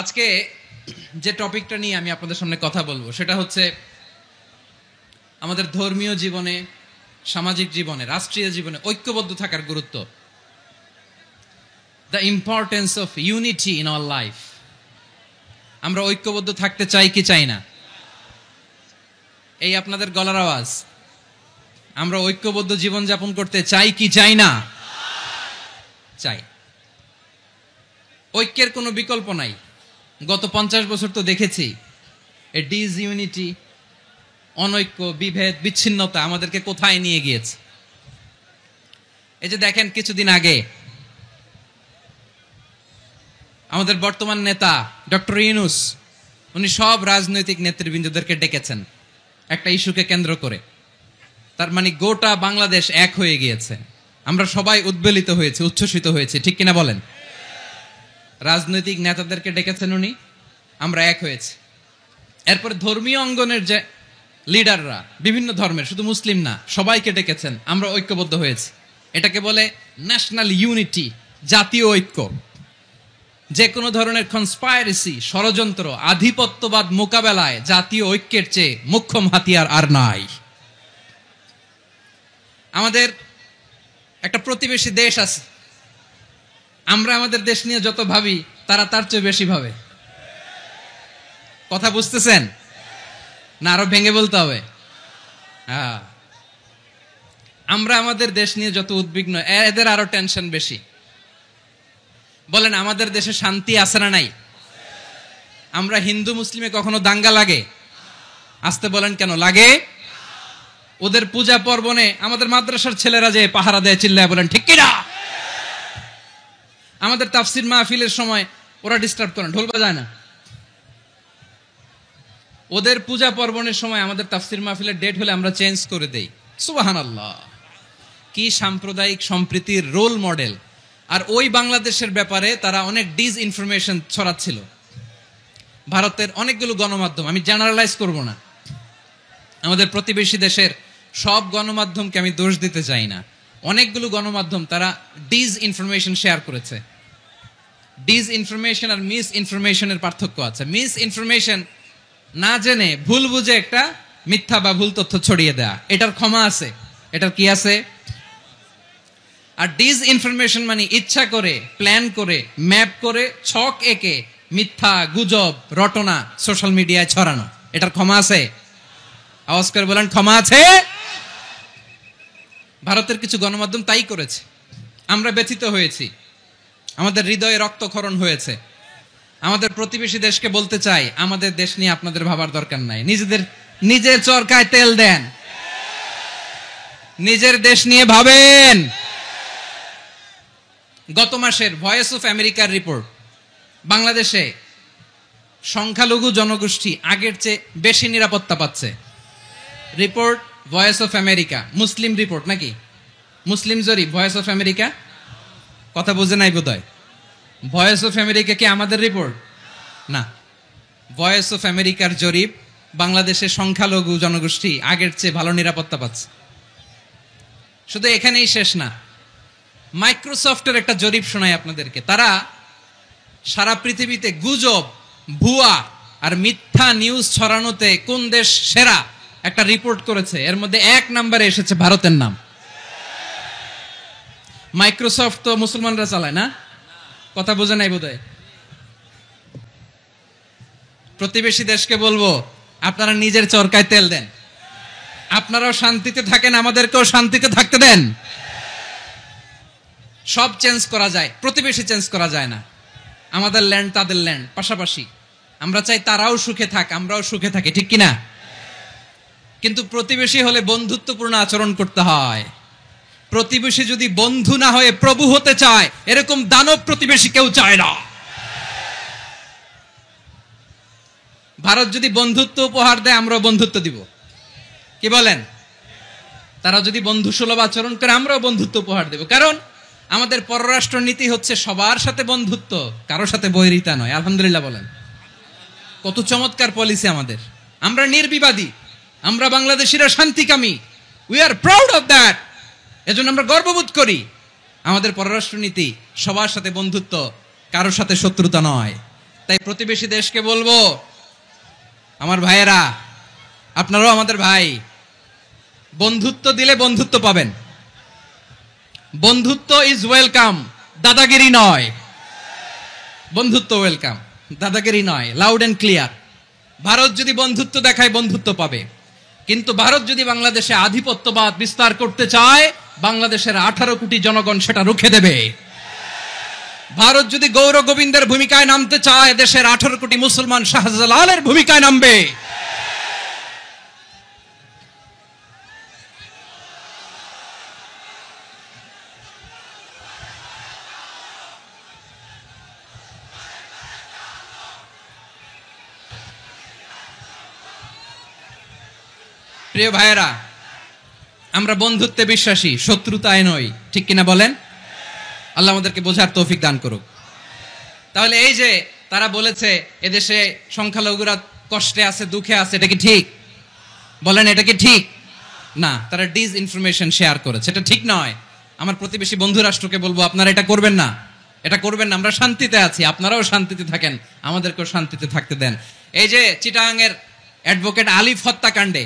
আজকে যে টপিকটা নিয়ে আমি আপনাদের সামনে কথা বলবো সেটা হচ্ছে আমাদের ধর্মীয় জীবনে, সামাজিক জীবনে, রাষ্ট্রীয় জীবনে ঐক্যবদ্ধ থাকার গুরুত্ব। The importance of unity in our life. আমরা ঐক্যবদ্ধ থাকতে চাই কি চাই না? এই আপনাদের গলার আওয়াজ। আমরা ঐক্যবদ্ধ জীবনযাপন করতে চাই কি চাই না? চাই। ঐক্যের কোনো বিকল্প নাই। গত 50 বছর তো দেখেছি এ ডিসইউনিটি, অনৈক্য, বিভেদ, বিচ্ছিন্নতা আমাদেরকে কোথায় নিয়ে গিয়েছে। এই যে দেখেন, কিছুদিন আগে আমাদের বর্তমান নেতা ডক্টর ইউনূস, উনি সব রাজনৈতিক নেতৃবৃন্দদেরকে ডেকেছেন একটা ইস্যুকে কেন্দ্র করে। তার মানে গোটা বাংলাদেশ এক হয়ে গিয়েছে। আমরা সবাই উদ্বেলিত হয়েছে, উচ্ছ্বসিত হয়েছে, ঠিক কিনা বলেন? রাজনৈতিক নেতাদেরকে ডেকেছেন উনি, আমরা এক হয়েছি। এরপর ধর্মীয় অঙ্গনের যে লিডাররা, বিভিন্ন ধর্মের, শুধু মুসলিম না, সবাইকে ডেকেছেন, আমরা ঐক্যবদ্ধ হয়েছি। এটাকে বলে ন্যাশনাল ইউনিটি, জাতীয় ঐক্য। যে কোনো ধরনের কনস্পাইরেসি, ষড়যন্ত্র, আধিপত্যবাদ মোকাবেলায় জাতীয় ঐক্যের চেয়ে মোক্ষম হাতিয়ার আর নাই। আমাদের একটা প্রতিবেশী দেশ আছে, আমরা আমাদের দেশ নিয়ে যত ভাবি তারা তার চেয়ে বেশি ভাবে। কথা বুঝতেছেন না? আরো ভেঙে বলতে হবে। হ্যাঁ, আমরা আমাদের দেশ নিয়ে যত উদ্বিগ্ন, এদের আরো টেনশন বেশি। বলেন, আমাদের দেশে শান্তি আছে না নাই? আমরা হিন্দু মুসলিমে কখনো দাঙ্গা লাগে? আসতে বলেন, কেন লাগে? ওদের পূজা পার্বণে আমাদের মাদ্রাসার ছেলেরা যে পাহারা দেয়, চিল্লায় বলেন ঠিক কিনা? আমাদের তাফসির মাহফিলের সময় ওরা ডিস্টার্ব করে, ঢোল বাজায় না। ওদের পূজা পার্বণের সময় আমাদের তাফসির মাহফিলের ডেট হলে আমরা চেঞ্জ করে দেই। সুবহানাল্লাহ! কি সাম্প্রদায়িক সম্প্রীতির রোল মডেল। আর ওই বাংলাদেশের ব্যাপারে তারা অনেক ডিসইনফরমেশন ছড়াচ্ছিল। ভারতের অনেকগুলো গণমাধ্যম, আমি জেনারেলাইজ করব না, আমাদের প্রতিবেশী দেশের সব গণমাধ্যমকে আমি দোষ দিতে চাই না, অনেকগুলো গণমাধ্যম তারা ডিসইনফরমেশন শেয়ার করেছে। ডিসইনফরমেশন আর মিস ইনফরমেশনের পার্থক্য আছে। মিস ইনফরমেশন না জেনে ভুল বুঝে একটা মিথ্যা বা ভুল তথ্য ছড়িয়ে দেয়া, এটার ক্ষমা আছে। এটার কি আছে? আর ডিসইনফরমেশন মানে ইচ্ছা করে, প্ল্যান করে, ম্যাপ করে, ছক এঁকে মিথ্যা, গুজব, রটনা সোশ্যাল মিডিয়ায় ছড়ানো, এটার ক্ষমা আছে? আওয়াজ করে বলেন, ক্ষমা আছে? ভারতের কিছু গণমাধ্যম তাই করেছে। আমরা ব্যথিত হয়েছি, আমাদের হৃদয়ে রক্তক্ষরণ হয়েছে। আমাদের প্রতিবেশী দেশকে বলতে চাই, আমাদের দেশ নিয়ে আপনাদের ভাবার দরকার নাই। নিজের চরকায় তেল দেন, নিজের দেশ নিয়ে ভাবেন। গত মাসের ভয়েস অফ আমেরিকার রিপোর্ট, বাংলাদেশে সংখ্যালঘু জনগোষ্ঠী আগের চেয়ে বেশি নিরাপত্তা পাচ্ছে। Report voice of America, Muslim report নাকি? মুসলিম জরিপ, ভয়েস অফ আমেরিকা। কথা বুঝে নাই বোধহয়। ভয়েস অফ আমেরিকা কি আমাদের রিপোর্ট না? ভয়েস অফ আমেরিকার জরিপ, বাংলাদেশের সংখ্যালঘু জনগোষ্ঠী আগের চেয়ে ভালো নিরাপত্তা পাচ্ছে। শুধু এখানেই শেষ না, মাইক্রোসফটের একটা জরিপ শোনাই আপনাদেরকে। তারা সারা পৃথিবীতে গুজব, ভুয়া আর মিথ্যা নিউজ ছড়ানোতে কোন দেশ সেরা একটা রিপোর্ট করেছে। এর মধ্যে 1 নম্বরে এসেছে ভারতের নাম। মাইক্রোসফট তো মুসলমানরা চালায় না? কথা বোঝে নাই বোধহয়। প্রতিবেশী দেশকে বলবো, আপনারা নিজের চরকায় তেল দেন, আপনারাও শান্তিতে থাকেন, আমাদেরকেও শান্তিতে থাকতে দেন। সব চেঞ্জ করা যায়, প্রতিবেশী চেঞ্জ করা যায় না। আমাদের ল্যান্ড তাদের ল্যান্ড, পাশাপাশি। আমরা চাই তারাও সুখে থাক, আমরাও সুখে থাকি, ঠিক কিনা? কিন্তু প্রতিবেশী হলে বন্ধুত্বপূর্ণ আচরণ করতে হয়। প্রতিবেশী যদি বন্ধু না হয়ে প্রভু হতে চায়, এরকম দানব প্রতিবেশী কেউ চায় না। ভারত যদি বন্ধুত্ব উপহার দেয়, আমরাও বন্ধুত্ব দিব। কি বলেন? তারা যদি বন্ধু সুলভ আচরণ করে, আমরাও বন্ধুত্ব উপহার দেব। কারণ আমাদের পররাষ্ট্র নীতি হচ্ছে সবার সাথে বন্ধুত্ব, কারোর সাথে বৈরিতা নয়। আলহামদুলিল্লাহ বলেন, কত চমৎকার পলিসি আমাদের। আমরা নির্বিবাদী, আমরা বাংলাদেশিরা শান্তিকামী। We are proud of that. এজন্য আমরা গর্ববোধ করি। আমাদের পররাষ্ট্র নীতি সবার সাথে বন্ধুত্ব, কারোর সাথে শত্রুতা নয়। তাই প্রতিবেশী দেশকে বলবো, আমার ভাইয়েরা, আপনারাও আমাদের ভাই, বন্ধুত্ব দিলে বন্ধুত্ব পাবেন। বন্ধুত্ব ইজ ওয়েলকাম, দাদাগিরি নয়। বন্ধুত্ব ওয়েলকাম, দাদাগিরি নয়, লাউড এন্ড ক্লিয়ার। ভারত যদি বন্ধুত্ব দেখায়, বন্ধুত্ব পাবে। কিন্তু ভারত যদি বাংলাদেশে আধিপত্যবাদ বিস্তার করতে চায়, বাংলাদেশের 18 কোটি জনগণ সেটা রুখে দেবে। ভারত যদি গৌর গোবিন্দের ভূমিকায় নামতে চায়, দেশের 18 কোটি মুসলমান শাহজালালের ভূমিকায় নামবে। প্রিয় ভাইয়েরা, আমরা বন্ধুত্বে বিশ্বাসী, শত্রুতায় নই, ঠিক কিনা বলেন? আল্লাহ আমাদেরকে বোঝার তৌফিক দান করুক। তাহলে এই যে তারা বলেছে এদেশে সংখ্যালঘুরা কষ্টে আছে, দুঃখে আছে, এটা কি ঠিক? বলেন, এটা কি ঠিক? না, তারা ডিস ইনফরমেশন শেয়ার করেছে, এটা ঠিক নয়। আমার প্রতিবেশী বন্ধু রাষ্ট্রকে বলবো, আপনারা এটা করবেন না, এটা করবেন না। আমরা শান্তিতে আছি, আপনারাও শান্তিতে থাকেন, আমাদেরকেও শান্তিতে থাকতে দেন। এই যে চিটাগাংয়ের অ্যাডভোকেট আলিফ হত্যাকাণ্ডে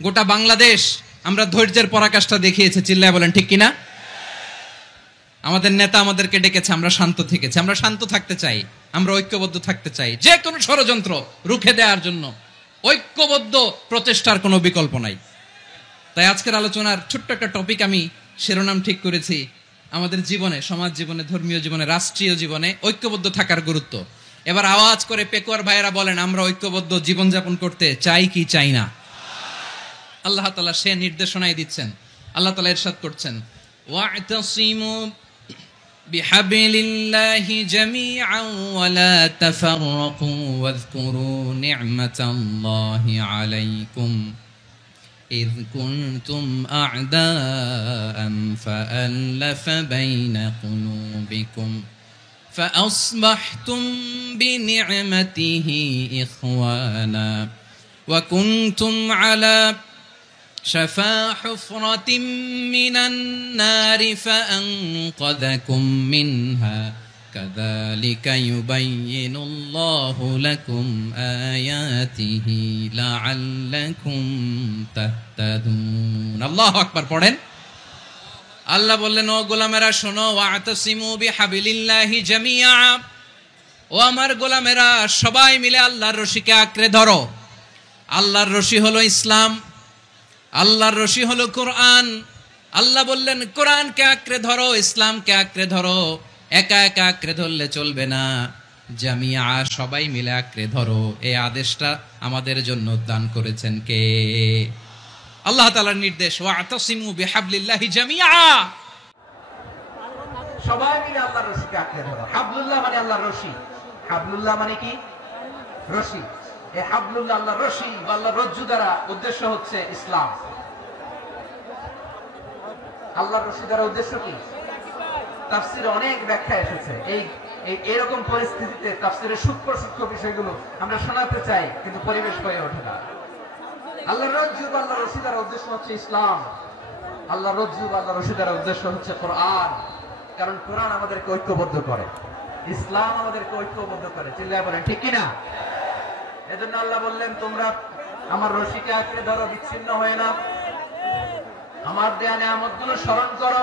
গোটা বাংলাদেশ আমরা ধৈর্যের পরাকাষ্ঠা দেখিয়েছে, চিল্লায় বলেন ঠিক কিনা? আমাদের নেতা আমাদেরকে ডেকেছে, আমরা শান্ত থেকেছি। আমরা শান্ত থাকতে চাই, আমরা ঐক্যবদ্ধ থাকতে চাই। যে কোনো ষড়যন্ত্র রুখে দেওয়ার জন্য ঐক্যবদ্ধ প্রচেষ্টার কোনো বিকল্প নাই। তাই আজকের আলোচনার ছোট্ট একটা টপিক আমি শিরোনাম ঠিক করেছি, আমাদের জীবনে, সমাজ জীবনে, ধর্মীয় জীবনে, রাষ্ট্রীয় জীবনে ঐক্যবদ্ধ থাকার গুরুত্ব। এবার আওয়াজ করে পেকুয়ার ভাইয়েরা বলেন, আমরা ঐক্যবদ্ধ জীবনযাপন করতে চাই কি চাই না? আল্লাহ তাআলা সে নির্দেশনাই দিচ্ছেন। আল্লাহ তাআলা ইরশাদ করছেন, ওয়া'তাসিমু বিহাবলিল্লাহি জামিআন ওয়া লা তাফাররাকু ওয়াযকুরু নি'মাতাল্লাহি আলাইকুম ইয কুনতুম আ'দাআন ফাআল্লাফা বাইনা কুলুবিকুম فأصبحتم بنعمته إخوانا وكنتم على شفا حفرة من النار فأنقذكم منها كذلك يبين الله لكم آياته لعلكم تهتدون الله أكبر পড়েন। আল্লাহ বললেন, ও গোলামেরা শোনো, ওয়া'তাসিমু বিহাবলিল্লাহি জামিআ, ও আমার গোলামেরা সবাই মিলে আল্লাহর রশিকে আঁকড়ে ধরো। আল্লাহর রশি হলো ইসলাম, আল্লাহর রশি হলো কোরআন। আল্লাহ বললেন, কোরআনকে আঁকড়ে ধরো, ইসলামকে আঁকড়ে ধরো। একা একা আঁকড়ে ধরলে চলবে না, জামিআ, সবাই মিলে আঁকড়ে ধরো। এই আদেশটা আমাদের জন্য দান করেছেন কে? আল্লাহ তাআলার নির্দেশ, ওয়া'তাসিমু বিহাবলিল্লাহি জামিআ, সবাই মিলে আল্লাহর রশিকে আঁকড়ে ধরো। হাবলুল্লাহ মানে আল্লাহর রশি। হাবলুল্লাহ মানে কি? রশি। এই হাবলুল্লাহ আল্লাহর রশি বা আল্লাহর রজ্জু দ্বারা উদ্দেশ্য হচ্ছে ইসলাম। আল্লাহর রশি দ্বারা উদ্দেশ্য কি? তাফসীরে অনেক ব্যাখ্যা এসেছে। এরকম পরিস্থিতিতে তাফসীরের সূক্ষ্ম সূক্ষ্ম বিষয়গুলো আমরা শোনাতে চাই, কিন্তু পরিবেশ হয়ে ওঠে না। আল্লাহর রজ্জু বা আল্লাহর রশি দ্বারা উদ্দেশ্য হচ্ছে ইসলাম। আল্লাহর রজ্জু বা আল্লাহর রশি দ্বারা উদ্দেশ্য হচ্ছে কোরআন। কারণ কোরআন আমাদেরকে ঐক্যবদ্ধ করে, ইসলাম আমাদেরকে ঐক্যবদ্ধ করে, চিল্লায় বলেন ঠিক কিনা? এজন্য আল্লাহ বললেন, তোমরা আমার রশিকে আঁকড়ে ধরো, বিচ্ছিন্ন হয়ে না। আমার দেয়া নিয়ামতগুলো স্মরণ করো।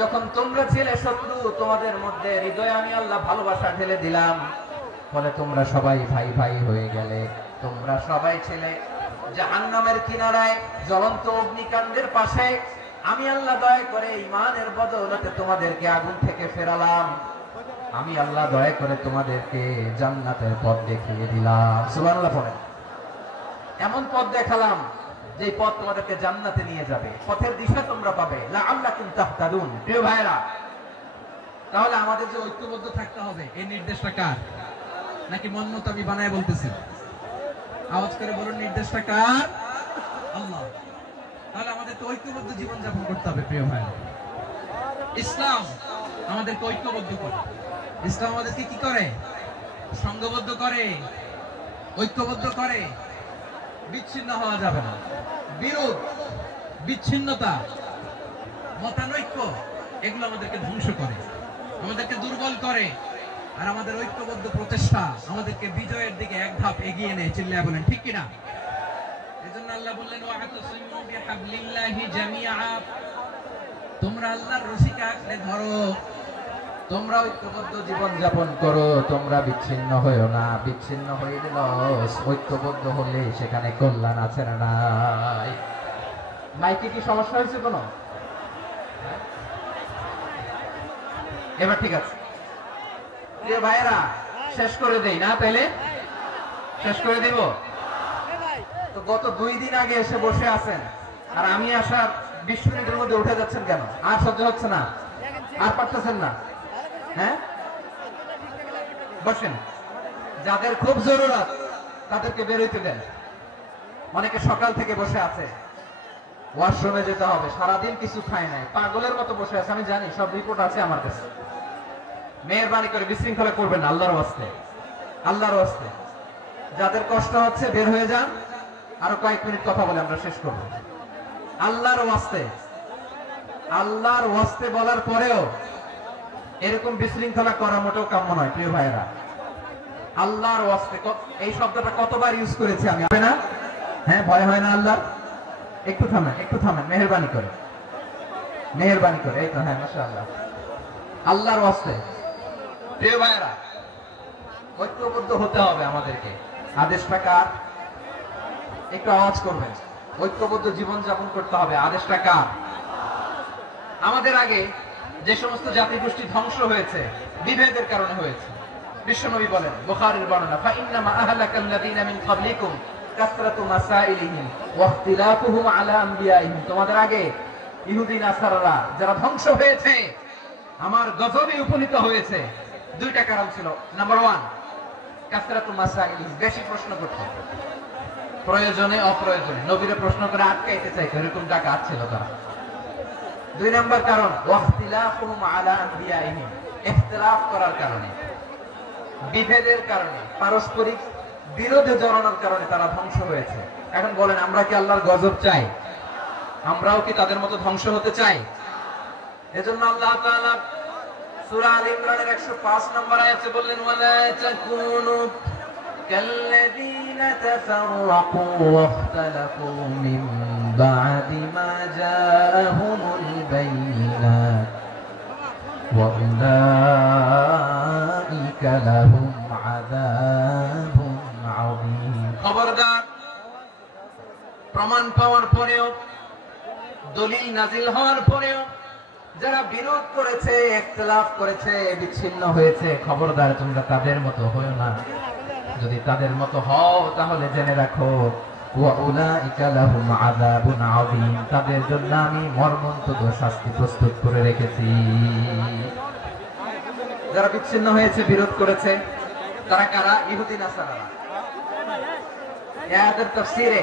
যখন তোমরা ছিলে শত্রু, তোমাদের মধ্যে হৃদয়ে আমি আল্লাহ ভালোবাসা ঢেলে দিলাম, ফলে তোমরা সবাই ভাই ভাই হয়ে গেলে। তোমরা সবাই ছিলে জাহান্নামের কিনারায়, জ্বলন্ত অগ্নিকাণ্ডের পাশে। আমি আল্লাহ দয়া করে ঈমানের বদৌলতে তোমাদেরকে আগুন থেকে ফেরালাম। আমি আল্লাহ দয়া করে তোমাদেরকে জান্নাতের পথ দেখিয়ে দিলাম। সুবহানাল্লাহ পড়েন। এমন পথ দেখালাম যে পথ তোমাদেরকে জান্নাতে নিয়ে যাবে, পথের দিশা তোমরা পাবে। লাআল্লাকুম তাহতাদুন। প্রিয় ভাইরা, তাহলে আমাদের যে ঐক্যবদ্ধ থাকতে হবে, এই নির্দেশটা কার? নাকি মন মতো আমি বানায় বলতেছি? আওয়াজ করে বলুন, নির্দেশটা কার? আল্লাহ। তাহলে আমাদেরকে ঐক্যবদ্ধ জীবন যাপন করতে হবে। প্রিয় ভাইরা, ইসলাম আমাদেরকে ঐক্যবদ্ধ করে। ইসলাম আমাদেরকে কি করে? সংঘবদ্ধ করে, ঐক্যবদ্ধ করে। বিচ্ছিন্ন হওয়া যাবে না। বিরোধ, বিচ্ছিন্নতা, মতানৈক্য, এগুলো আমাদেরকে ধ্বংস করে, আমাদেরকে দুর্বল করে। আর আমাদের ঐক্যবদ্ধ প্রচেষ্টা আমাদেরকে বিজয়ের দিকে এক ধাপ এগিয়ে নেয়। চিল্লায়া বলেন ঠিক কিনা? এজন্য আল্লাহ বললেন ওয়া'তাসিমু বিহাবলিল্লাহি জামিআ, তোমরা আল্লাহর রশিকে আঁকড়ে ধরো, তোমরা ঐক্যবদ্ধ জীবন যাপন করো, তোমরা বিচ্ছিন্ন হয়েও না। বিচ্ছিন্ন হয়ে গেল, ঐক্যবদ্ধ হলে সেখানে কল্যাণ আছে না নাই? মাইকে কি সমস্যা হয়েছে কোনো? এবার ঠিক আছে প্রিয় ভাইয়েরা, শেষ করে দেই না? তাইলে শেষ করে দিব তো। গত 2 দিন আগে এসে বসে আছেন, আর আমি আসার 20 মিনিটের মধ্যে উঠে যাচ্ছেন কেন? আর সহ্য হচ্ছে না? আর পারতেছেন না? হ্যাঁ, বসেন। যাদের খুব জরুরত তাদেরকে বের হইতে দেন। অনেকে সকাল থেকে বসে আছে, ওয়াশরুমে যেতে হবে, সারাদিন কিছু খায় নাই, পাগলের মতো বসে আছে। আমি জানি, সব রিপোর্ট আছে আমার কাছে। মেহেরবানি করে বিশৃঙ্খলা করবেন না, আল্লাহর ওয়াস্তে, আল্লাহর ওয়াস্তে। যাদের কষ্ট হচ্ছে বের হয়ে যান। আরো কয়েক মিনিট কথা বলে আমরা শেষ করব। আল্লাহর ওয়াস্তে, আল্লাহর ওয়াস্তে বলার পরেও এরকম বিশৃঙ্খলা করা মোটেও কাম্য নয় প্রিয় ভাইয়েরা। আল্লাহর ওয়াস্তে, এই শব্দটা কতবার ইউজ করেছি আমি, না? হ্যাঁ, ভয় হয় না আল্লাহর? একটু থামেন, একটু থামেন, মেহেরবানি করে, মেহেরবানি করে। এই তো, হ্যাঁ, মাশাআল্লাহ। আল্লাহর ওয়াস্তে প্রিয় ভাইয়েরা, ঐক্যবদ্ধ হতে হবে আমাদেরকে। আদেশটা কার? একটু আওয়াজ করবেন। ঐক্যবদ্ধ জীবন যাপন করতে হবে, আদেশটা কার? আমাদের আগে যে সমস্ত জাতিগোষ্ঠী ধ্বংস হয়েছে বিভেদের কারণে হয়েছে। বিশ্বনবী বলেন, বুখারীর বর্ণনা, ফাইন্নামা আহলাকাল্লাযীনা মিন ক্বাবলিকুম কাসরাতু মাসাইলিহিম ওয়া ইখতিলাফুহুম আলা আমবিয়াইহিম। তোমাদের আগে ইহুদি নাসারারা যারা ধ্বংস হয়েছে, আমার গজবে উপনীত হয়েছে, 2টা কারণ ছিল। নাম্বার 1, কাসরাতু মাসাইলিহিম, বেশি প্রশ্ন করত, প্রয়োজনে অপ্রয়োজনে নবীরে প্রশ্ন করে আটকাইতে চাইতো, এরকম ডাকাত ছিল তারা। 2 নাম্বার কারণ, ওয়াখতিলাফুহুম আলা আমবিয়াইহিম, ইখতিলাফ করার কারণে, বিভেদের কারণে, পারস্পরিক বিরোধে জড়ানোর কারণে তারা ধ্বংস হয়েছে। এখন বলেন, আমরা কি আল্লাহর গজব চাই? আমরাও কি তাদের মতো ধ্বংস হতে চাই? এজন্য আল্লাহ তাআলা সূরা আল ইমরানের 105 নম্বর আয়াতে বললেন, ওয়ালা তাকুনু কাল্লাযীনা তাফাররাকু ওয়াখতালাফু মিন বা'দি মা জাআহুমুল বায়িনাত ওয়া উলাইকা লাহুম আযাবুন আযীম। খবরদার, প্রমাণ পাওয়ার পরেও, দলিল নাজিল হওয়ার পরেও যারা বিরোধ করেছে, ইখতিলাফ করেছে, বিচ্ছিন্ন হয়েছে, খবরদার তোমরা তাদের মতো হয়ো না। যদি তাদের মতো হও তাহলে জেনে রাখো, ওয়া উলাইকা লাহুম আযাবুন আযীম, তাদের জন্য আমি মর্মন্তুদ শাস্তি প্রস্তুত করে রেখেছি। যারা বিচ্ছিন্ন হয়েছে, বিরোধ করেছে, তারা কারা? ইহুদি নাসারারা। আয়াতের তাফসীরে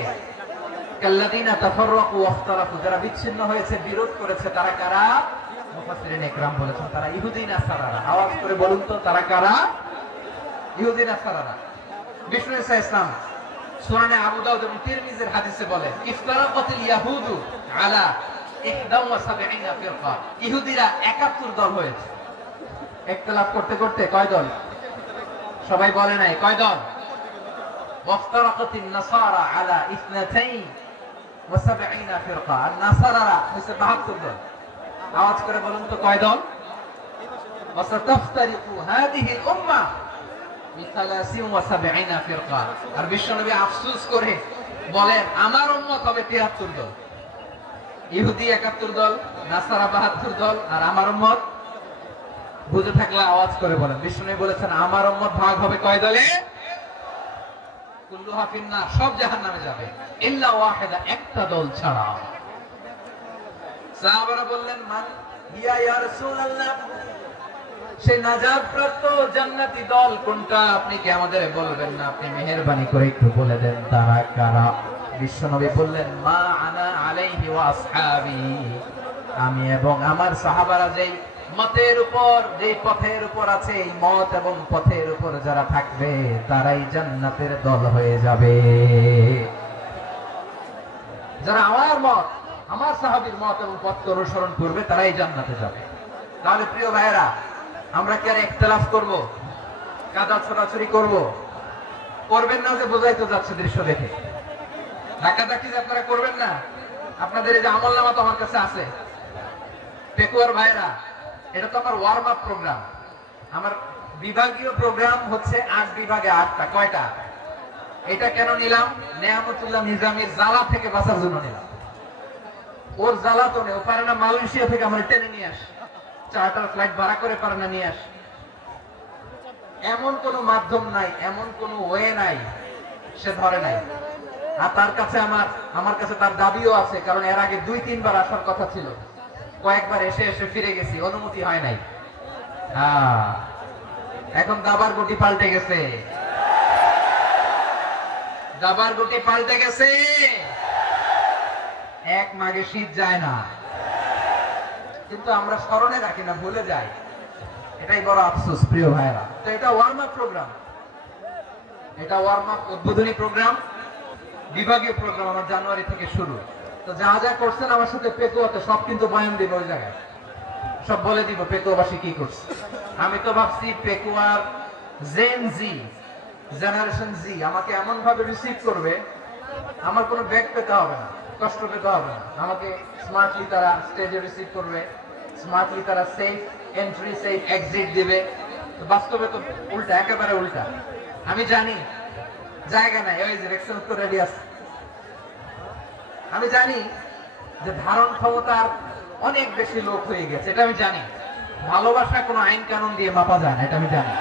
কাল্লাযীনা তাফাররাকু ওয়াখতালাফু, যারা বিচ্ছিন্ন হয়েছে, বিরোধ করেছে, তারা কারা? মুফাসসিরিন ইকরাম বলেছেন তারা ইহুদি নাসারারা। আওয়াজ করে বলুন তো, তারা কারা? ইহুদি নাসারারা। বিষ্ণু ঈসা ইসলাম সুনানে আবু দাউদ এবং তিরমিজির হাদিসে বলেন, ইফতারাকাতিল ইয়াহুদু আলা 71 ফিরকা, ইহুদিরা 71 দল হয়েছে। ইখতিলাফ করতে করতে কয় দল? সবাই বলে নাই, কয় দল? ওয়াফতারাকাতিন নাসারা আলা 72 ফিরকা, আর নাসারারা হইছে 72 দল। আওয়াজ করে বলুন তো, কয় দল? ওয়াসাতাফতারিকু হাদিহিল উম্মাহ বি 73 ফিরকা। আর বিশ্বনবী আফসোস করে বলেন, আমার উম্মত হবে 73 দল। ইহুদি 71 দল, নাসারা 72 দল, আর আমার উম্মত, বুঝে থাকলে আওয়াজ করে বলেন। বিশ্বনবী বলেছেন, আমার উম্মত ভাগ হবে কয় দলে? কুল্লুহা ফিন্নার, সব জাহান্নামে যাবে, ইল্লা ওয়াহিদা, একটা দল ছাড়া। সাহাবারা বললেন, মান হিয়া ইয়া রাসূলুল্লাহ, সেই নাজাত প্রাপ্ত জান্নাতি দল কোনটা? আপনি কি আমাদের বলবেন না? আপনি মেহেরবানি করে একটু বলে দেন তারা কারা। বিশ্বনবী বললেন, মা আনা আলাইহি ওয়া আসহাবি, আমি এবং আমার সাহাবারা যেই মতের উপর, যেই পথের উপর আছে, এই মত এবং পথের উপর যারা থাকবে তারাই জান্নাতের দল হয়ে যাবে। যারা আমার মত, আমার সাহাবীর মত এবং পথকে অনুসরণ করবে তারাই জান্নাতে যাবে। তাহলে প্রিয় ভাইয়েরা, আমরা কি আর ইখতিলাফ করব? কাদা ছোড়াছুরি করব, করবেন না যে বোঝাই তো যাচ্ছে দৃশ্য দেখে। ধাক্কাধাক্কি যে আপনারা করবেন না, আপনাদের এই যে আমলনামা তো আমার কাছে আছে। পেকুয়ার ভাইরা, এটা তো আমার ওয়ার্ম আপ প্রোগ্রাম। আমার বিভাগীয় প্রোগ্রাম হচ্ছে 8 বিভাগে 8টা। কয়টা? এটা কেন নিলাম? নেয়ামতুল্লাহ নিজামীর জ্বালা থেকে বাঁচার জন্য নিলাম। ওর জ্বালা তো নেই, ও পারে না মালয়েশিয়া থেকে আমার টেনে নিয়ে আস, চার্টার ফ্লাইট ভাড়া করে পারে না নিয়ে আস। এমন কোন মাধ্যম নাই, এমন কোন ওয়ে নাই সে ধরে নাই। আর তার কাছে আমার কাছে তার দাবিও আছে, কারণ এর আগে 2-3 বার আসার কথা ছিল, কয়েকবার এসে এসে ফিরে গেছি, অনুমতি হয় নাই। এখন দাবার গুটি পাল্টে গেছে, দাবার গুটি পাল্টে গেছে। এক মাঘে শীত যায় না, কিন্তু আমরা স্মরণে রাখি না, ভুলে যাই। এটাই বড় আফসোস প্রিয় ভাইরা। তো এটা ওয়ার্ম আপ প্রোগ্রাম, এটা ওয়ার্ম আপ উদ্বোধনী প্রোগ্রাম, বিভাগীয় প্রোগ্রাম আমার জানুয়ারি থেকে শুরু। তো যা যা করছেন আমার সাথে পেকুয়াতে সব কিন্তু বয়ান দিব, ওই জায়গায় সব বলে দিব পেকুয়াবাসী কি করছে। আমি তো ভাবছি পেকুয়ার জেন জি, জেনারেশন জি আমাকে এমন ভাবে রিসিভ করবে, আমার কোনো ব্যাগ পেতে হবে না, কষ্ট পেতে হবে না। আমাকে স্মার্টলি তারা স্টেজে রিসিভ করবে, স্মার্টলি তারা সেফ এন্ট্রি সেফ এক্সিট দিবে। তো বাস্তবে তো উল্টা, একেবারে উল্টা। আমি জানি জায়গা নাই, ওই যে রেকশন তো রেডি আছে। আমি জানি যে ধারণ ক্ষমতার অনেক বেশি লোক হয়ে গেছে, এটা আমি জানি। ভালোবাসা কোনো আইন কানুন দিয়ে মাপা যায় না, এটা আমি জানি।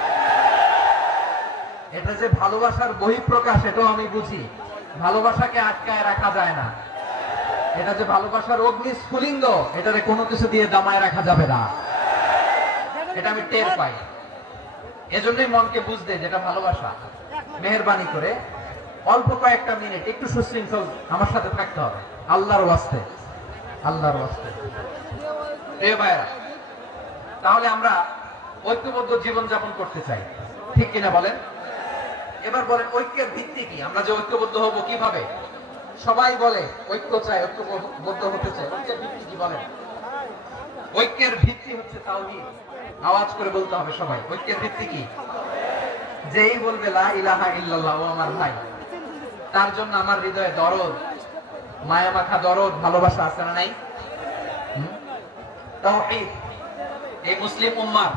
এটা যে ভালোবাসার বহিঃপ্রকাশ, এটাও আমি বুঝি। ভালোবাসাকে আটকায় রাখা যায় না। এটা যে ভালোবাসার অগ্নি স্ফুলিঙ্গ, এটারে কোনো কিছু দিয়ে দামায় রাখা যাবে না, এটা আমি টের পাই। এজন্যই মনকে বুঝতে যেটা ভালোবাসা, মেহেরবানি করে অল্প কয়েকটা মিনিট একটু সুশৃঙ্খল আমার সাথে থাকতে হবে, আল্লাহর ওয়াস্তে, আল্লাহর ওয়াস্তে। প্রিয় ভাইরা, তাহলে আমরা ঐক্যবদ্ধ জীবন যাপন করতে চাই, ঠিক কিনা বলেন? এবার বলেন ঐক্যের ভিত্তি কি? আমরা যে ঐক্যবদ্ধ হব কিভাবে? সবাই বলে ঐক্য চাই, ঐক্যবদ্ধ হতে চাই, ঐক্যের ভিত্তি কি বলেন? ঐক্যের ভিত্তি হচ্ছে তাওহীদ। আওয়াজ করে বলতে হবে সবাই, ঐক্যের ভিত্তি কি? যেই বলবে লা ইলাহা ইল্লাল্লাহ, ও আমার ভাই, তার জন্য আমার হৃদয়ে দরদ, মায়া মাখা দরদ, ভালোবাসা আছে না নাই? তাওহীদ। এই মুসলিম উম্মার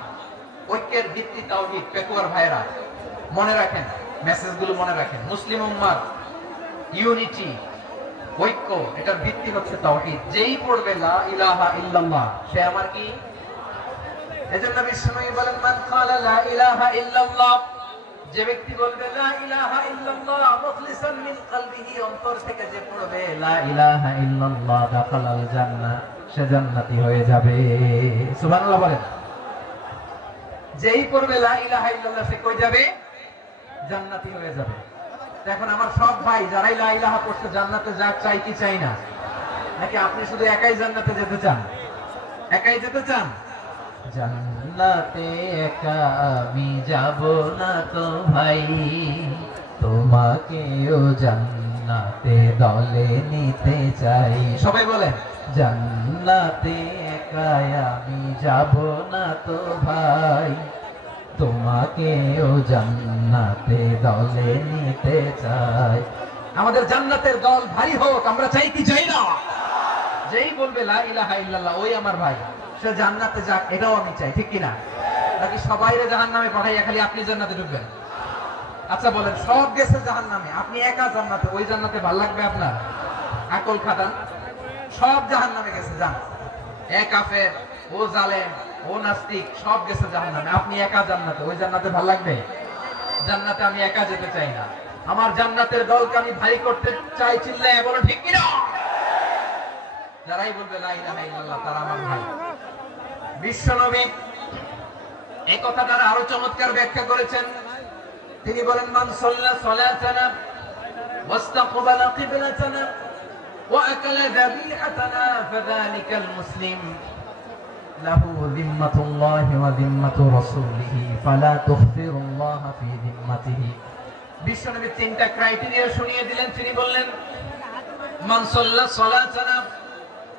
ঐক্যের ভিত্তি তাওহীদ। পেকুয়ার ভাইরা মনে রাখেন, মেসেজগুলো মনে রাখেন। মুসলিম উম্মার ইউনিটি, ঐক্য, এটার ভিত্তি হচ্ছে তাওহীদ। যেই পড়বে লা ইলাহা ইল্লাল্লাহ, সে আমার কি? এজন্য বিশ্বনবী বলেন, মান ক্বালা লা ইলাহা ইল্লাল্লাহ, যে ব্যক্তি বলবে লা ইলাহা ইল্লাল্লাহ মুখলিসান মিন কলবিহি, অন্তর থেকে যে পড়বে লা ইলাহা ইল্লাল্লাহ, দাখালাল জান্নাহ, সে জান্নাতি হয়ে যাবে। সুবহানাল্লাহ বলেন। যেই পড়বে লা ইলাহা ইল্লাল্লাহ, সে কই যাবে? জান্নাতি হয়ে যাবে। এখন আমার সব ভাই যারাই লা ইলাহা পড়ছে জান্নাতে যাক, চাই কি চাই না? নাকি আপনি শুধু একাই জান্নাতে যেতে চান? একাই যেতে চান? জান্নাতে একা আমি যাব না তো ভাই, তোমাকেও জান্নাতে দলে নিতে চাই। সবাই বলেন, জান্নাতে একা আমি যাব না তো ভাই, তোমাকেও জান্নাতে দলে নিতে চাই। আমাদের জান্নাতের দল ভারী হোক, আমরা চাই কি চাই না? যেই বলবে লা ইলাহা ইল্লাল্লাহ, ওই আমার ভাই, সে জান্নাতে যাক, এটাও আমি চাই, ঠিক কিনা? নাকি সবাইরে জাহান্নামে পাঠাইয়া খালি আপনি জান্নাতে ঢুকবেন? আচ্ছা বলেন, সব গেছে জাহান্নামে, আপনি একা জান্নাতে, ওই জান্নাতে ভালো লাগবে আপনার? আকল খাদান। সব জাহান্নামে গেছে, যান। এক কাফের, ও জালেম, ও নাস্তিক, সব গেছে জাহান্নামে, আপনি একা জান্নাতে, ওই জান্নাতে ভালো লাগবে? জান্নাতে আমি একা যেতে চাই না, আমার জান্নাতের দলকে আমি ভারী করতে চাই। চিল্লায় বলো ঠিক কিনা? যারাই বলবে লা ইলাহা ইল্লাল্লাহ, তারা আমার ভাই। বিশ্বনবী এই কথাটা আরো চমৎকার ব্যাখ্যা করেছেন। তিনি বলেন, মান সাল্লা সালাতানা ওয়াস্তাকবালা কিবলাতানা ওয়া আকালা যাবিহাতানা ফাযালিকাল মুসলিম লাহু যিম্মাতুল্লাহি ওয়া যিম্মাতু রাসূলিহি ফালা তুখফিরুল্লাহা ফি যিম্মাতিহি। বিশ্বনবী তিনটা ক্রাইটেরিয়া শুনিয়ে দিলেন। তিনি বললেন, মান সাল্লা সালাতানা,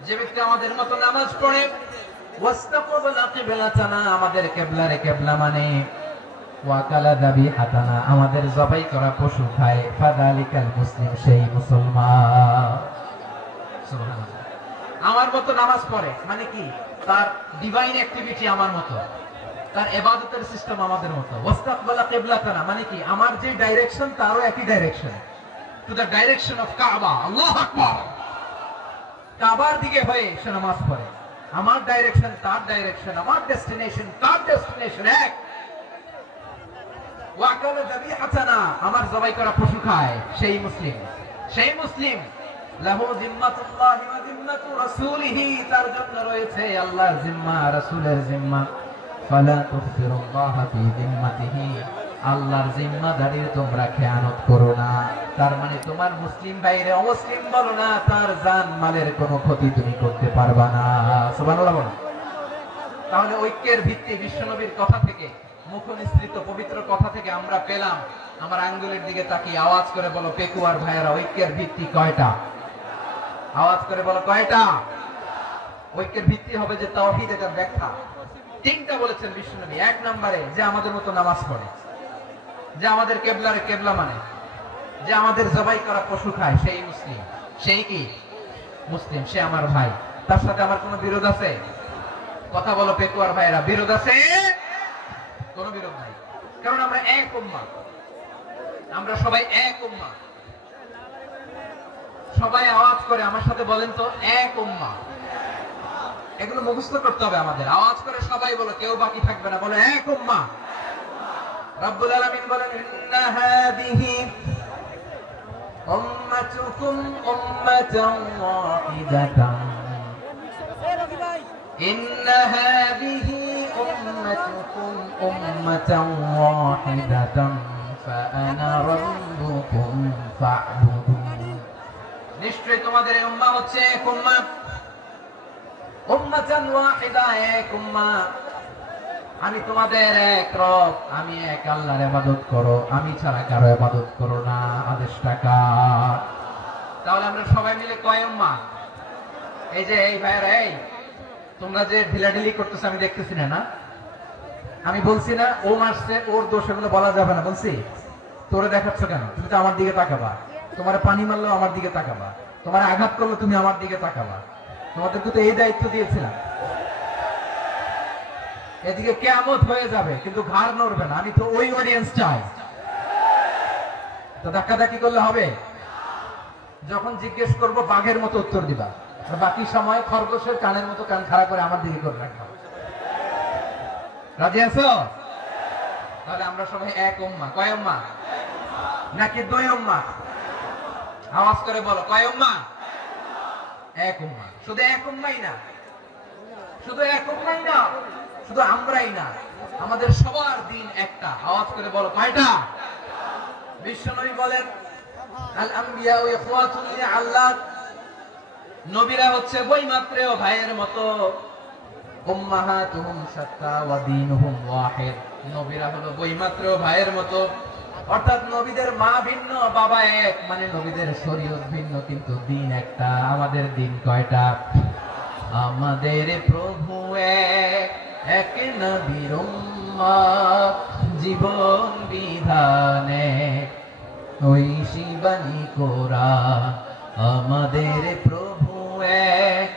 যে ব্যক্তি আমাদের মতো নামাজ পড়ে, ওয়াস্তাকবালা কিবলাতানা, আমাদের কিবলারে কিবলা মানে, ওয়াকালা যাবিহাতানা, আমাদের জবাই করা পশু খায়, ফাযালিকাল মুসলিম, সেই মুসলমান। সুবহানাল্লাহ। আমার মতো নামাজ পড়ে মানে কি, তার ডিভাইন অ্যাক্টিভিটি আমার মতো, তার ইবাদতের সিস্টেম আমাদের মতো। ওয়াস্তাকবালা কিবলাতানা মানে কি, আমার যে ডাইরেকশন তারও একই direction, to the direction of কাবা। আল্লাহু আকবার। কাবার দিকে হয়ে সে নামাজ পড়ে। আমার ডাইরেকশন তার ডাইরেকশন, আমার ডেস্টিনেশন তার ডেস্টিনেশন এক। ওয়াকালা যাবিহাতানা, আমার জবাই করা পশু খায়, সেই মুসলিম, সেই মুসলিম। লাহু জিম্মাতুল্লাহি ওয়া জিম্মাতু রাসূলিহি, তার জন্য রয়েছে আল্লাহর জিম্মা, রাসূলের জিম্মা। ফালা তুখফিরুল্লাহা ফি জিম্মাতিহি, আল্লাহর জিম্মাদারির তোমরা খেয়ানত করো না। তার মানে তোমার মুসলিম বাইরে অমুসলিম বলো না, তার জান মালের কোনো ক্ষতি তুমি করতে পারবা না। সুবহানাল্লাহ বলো। তাহলে ঐক্যের ভিত্তি বিশ্বনবীর কথা থেকে, মুখনিসৃত পবিত্র কথা থেকে আমরা পেলাম। আমার আঙ্গুলের দিকে তাকিয়ে আওয়াজ করে বলো পেকুয়ার ভাইয়েরা, ঐক্যের ভিত্তি কয়টা? আওয়াজ করে বলো কয়টা? ঐক্যের ভিত্তি হবে যে তাওহীদ, এটার ব্যাখ্যা। তিনটা বলেছেন বিশ্বনবী। এক নম্বরে, যে আমাদের মতো নামাজ পড়ে, যে আমাদের কেবলারে কেবলা মানে, যে আমাদের জবাই করা পশু খায়, সেই মুসলিম। সেই কি মুসলিম, সে আমার ভাই। তার সাথে আমার কোনো বিরোধ আছে? কথা বলো পেকুয়ার ভাইরা, বিরোধ আছে? কোনো বিরোধ নাই, কারণ আমরা এক উম্মাহ, আমরা সবাই এক উম্মাহ। সবাই আওয়াজ করে আমার সাথে বলেন তো, এক উম্মাহ। এগুলো মুখস্থ করতে হবে আমাদের। আওয়াজ করে সবাই বলো, কেউ বাকি থাকবে না, বলো এক উম্মাহ। রব্বুল আলামিন বলেন, ইন্না হাদিহি উম্মাতুকুম উম্মাতান ওয়াহিদাতান, ইন্না হাদিহি উম্মাতুকুম উম্মাতান ওয়াহিদাতান ফাআনা রাব্বুকুম ফা'বুদুন। নিশ্চয়ই তোমাদের এই উম্মাহ হচ্ছে এক উম্মাহ, উম্মাতান ওয়াহিদা, এক উম্মাহ। আমি তোমাদের এক রব, আমি এক আল্লাহর ইবাদত করো, আমি ছাড়া কারো ইবাদত করো না। আদেশটা কার? তাহলে আমরা সবাই মিলে কয় উম্মাহ? এই যে এই ভাইরা, এই তোমরা যে ঢিলাঢিলি করতেছ আমি দেখতেছি না, না আমি বলছি না ও মারছে ওর দোষ, এগুলো বলা যাবে না। বলছি তোরে দেখাচ্ছ কেন? তুমি তো আমার দিকে তাকাবা। তোমার পানি মারলেও আমার দিকে তাকাবা, তোমার আঘাত করলে তুমি আমার দিকে তাকাবা। তোমাদেরকে তো এই দায়িত্ব দিয়েছিলাম। এদিকে কিয়ামত হয়ে যাবে কিন্তু ঘাড় নড়বে না। আমি তো ওই অডিয়েন্স চাই। তো ধাক্কাধাক্কি করলে হবে? যখন জিজ্ঞেস করব বাঘের মতো উত্তর দিবা, আর বাকি সময় খরগোশের কানের মতো কান খাড়া করে আমার দিকে করে রাখবা। রাজি আছো? তাহলে আমরা সবাই এক উম্মাহ। কয় উম্মাহ? নাকি দুই উম্মাহ? আওয়াজ করে বলো, কয় উম্মাহ? এক উম্মাহ। শুধু এক উম্মাহই না, শুধু এক উম্মাহই না, শুধু আমরাই না, আমাদের সবার দিন একটা। আওয়াজ করে বলো কয়টা? বিশ্বনবী বলেন, আল আম্বিয়া ইখওয়াতুন লিআল্লাত, নবীরা হচ্ছে বৈমাত্রেয় ভাইয়ের মতো। উম্মাহাতুহুম শাত্তা ওয়া দীনুহুম ওয়াহিদ, নবীরা হলো বৈমাত্রেয় ভাইয়ের মতো। অর্থাৎ নবীদের মা ভিন্ন, বাবা এক, মানে নবীদের শরীয়ত ভিন্ন কিন্তু দিন একটা। আমাদের দিন কয়টা? আমাদের প্রভু এক, এক নবীর উম্মত, জীবন বিধানে ওই শিবানী কোরআন। আমাদের প্রভু এক,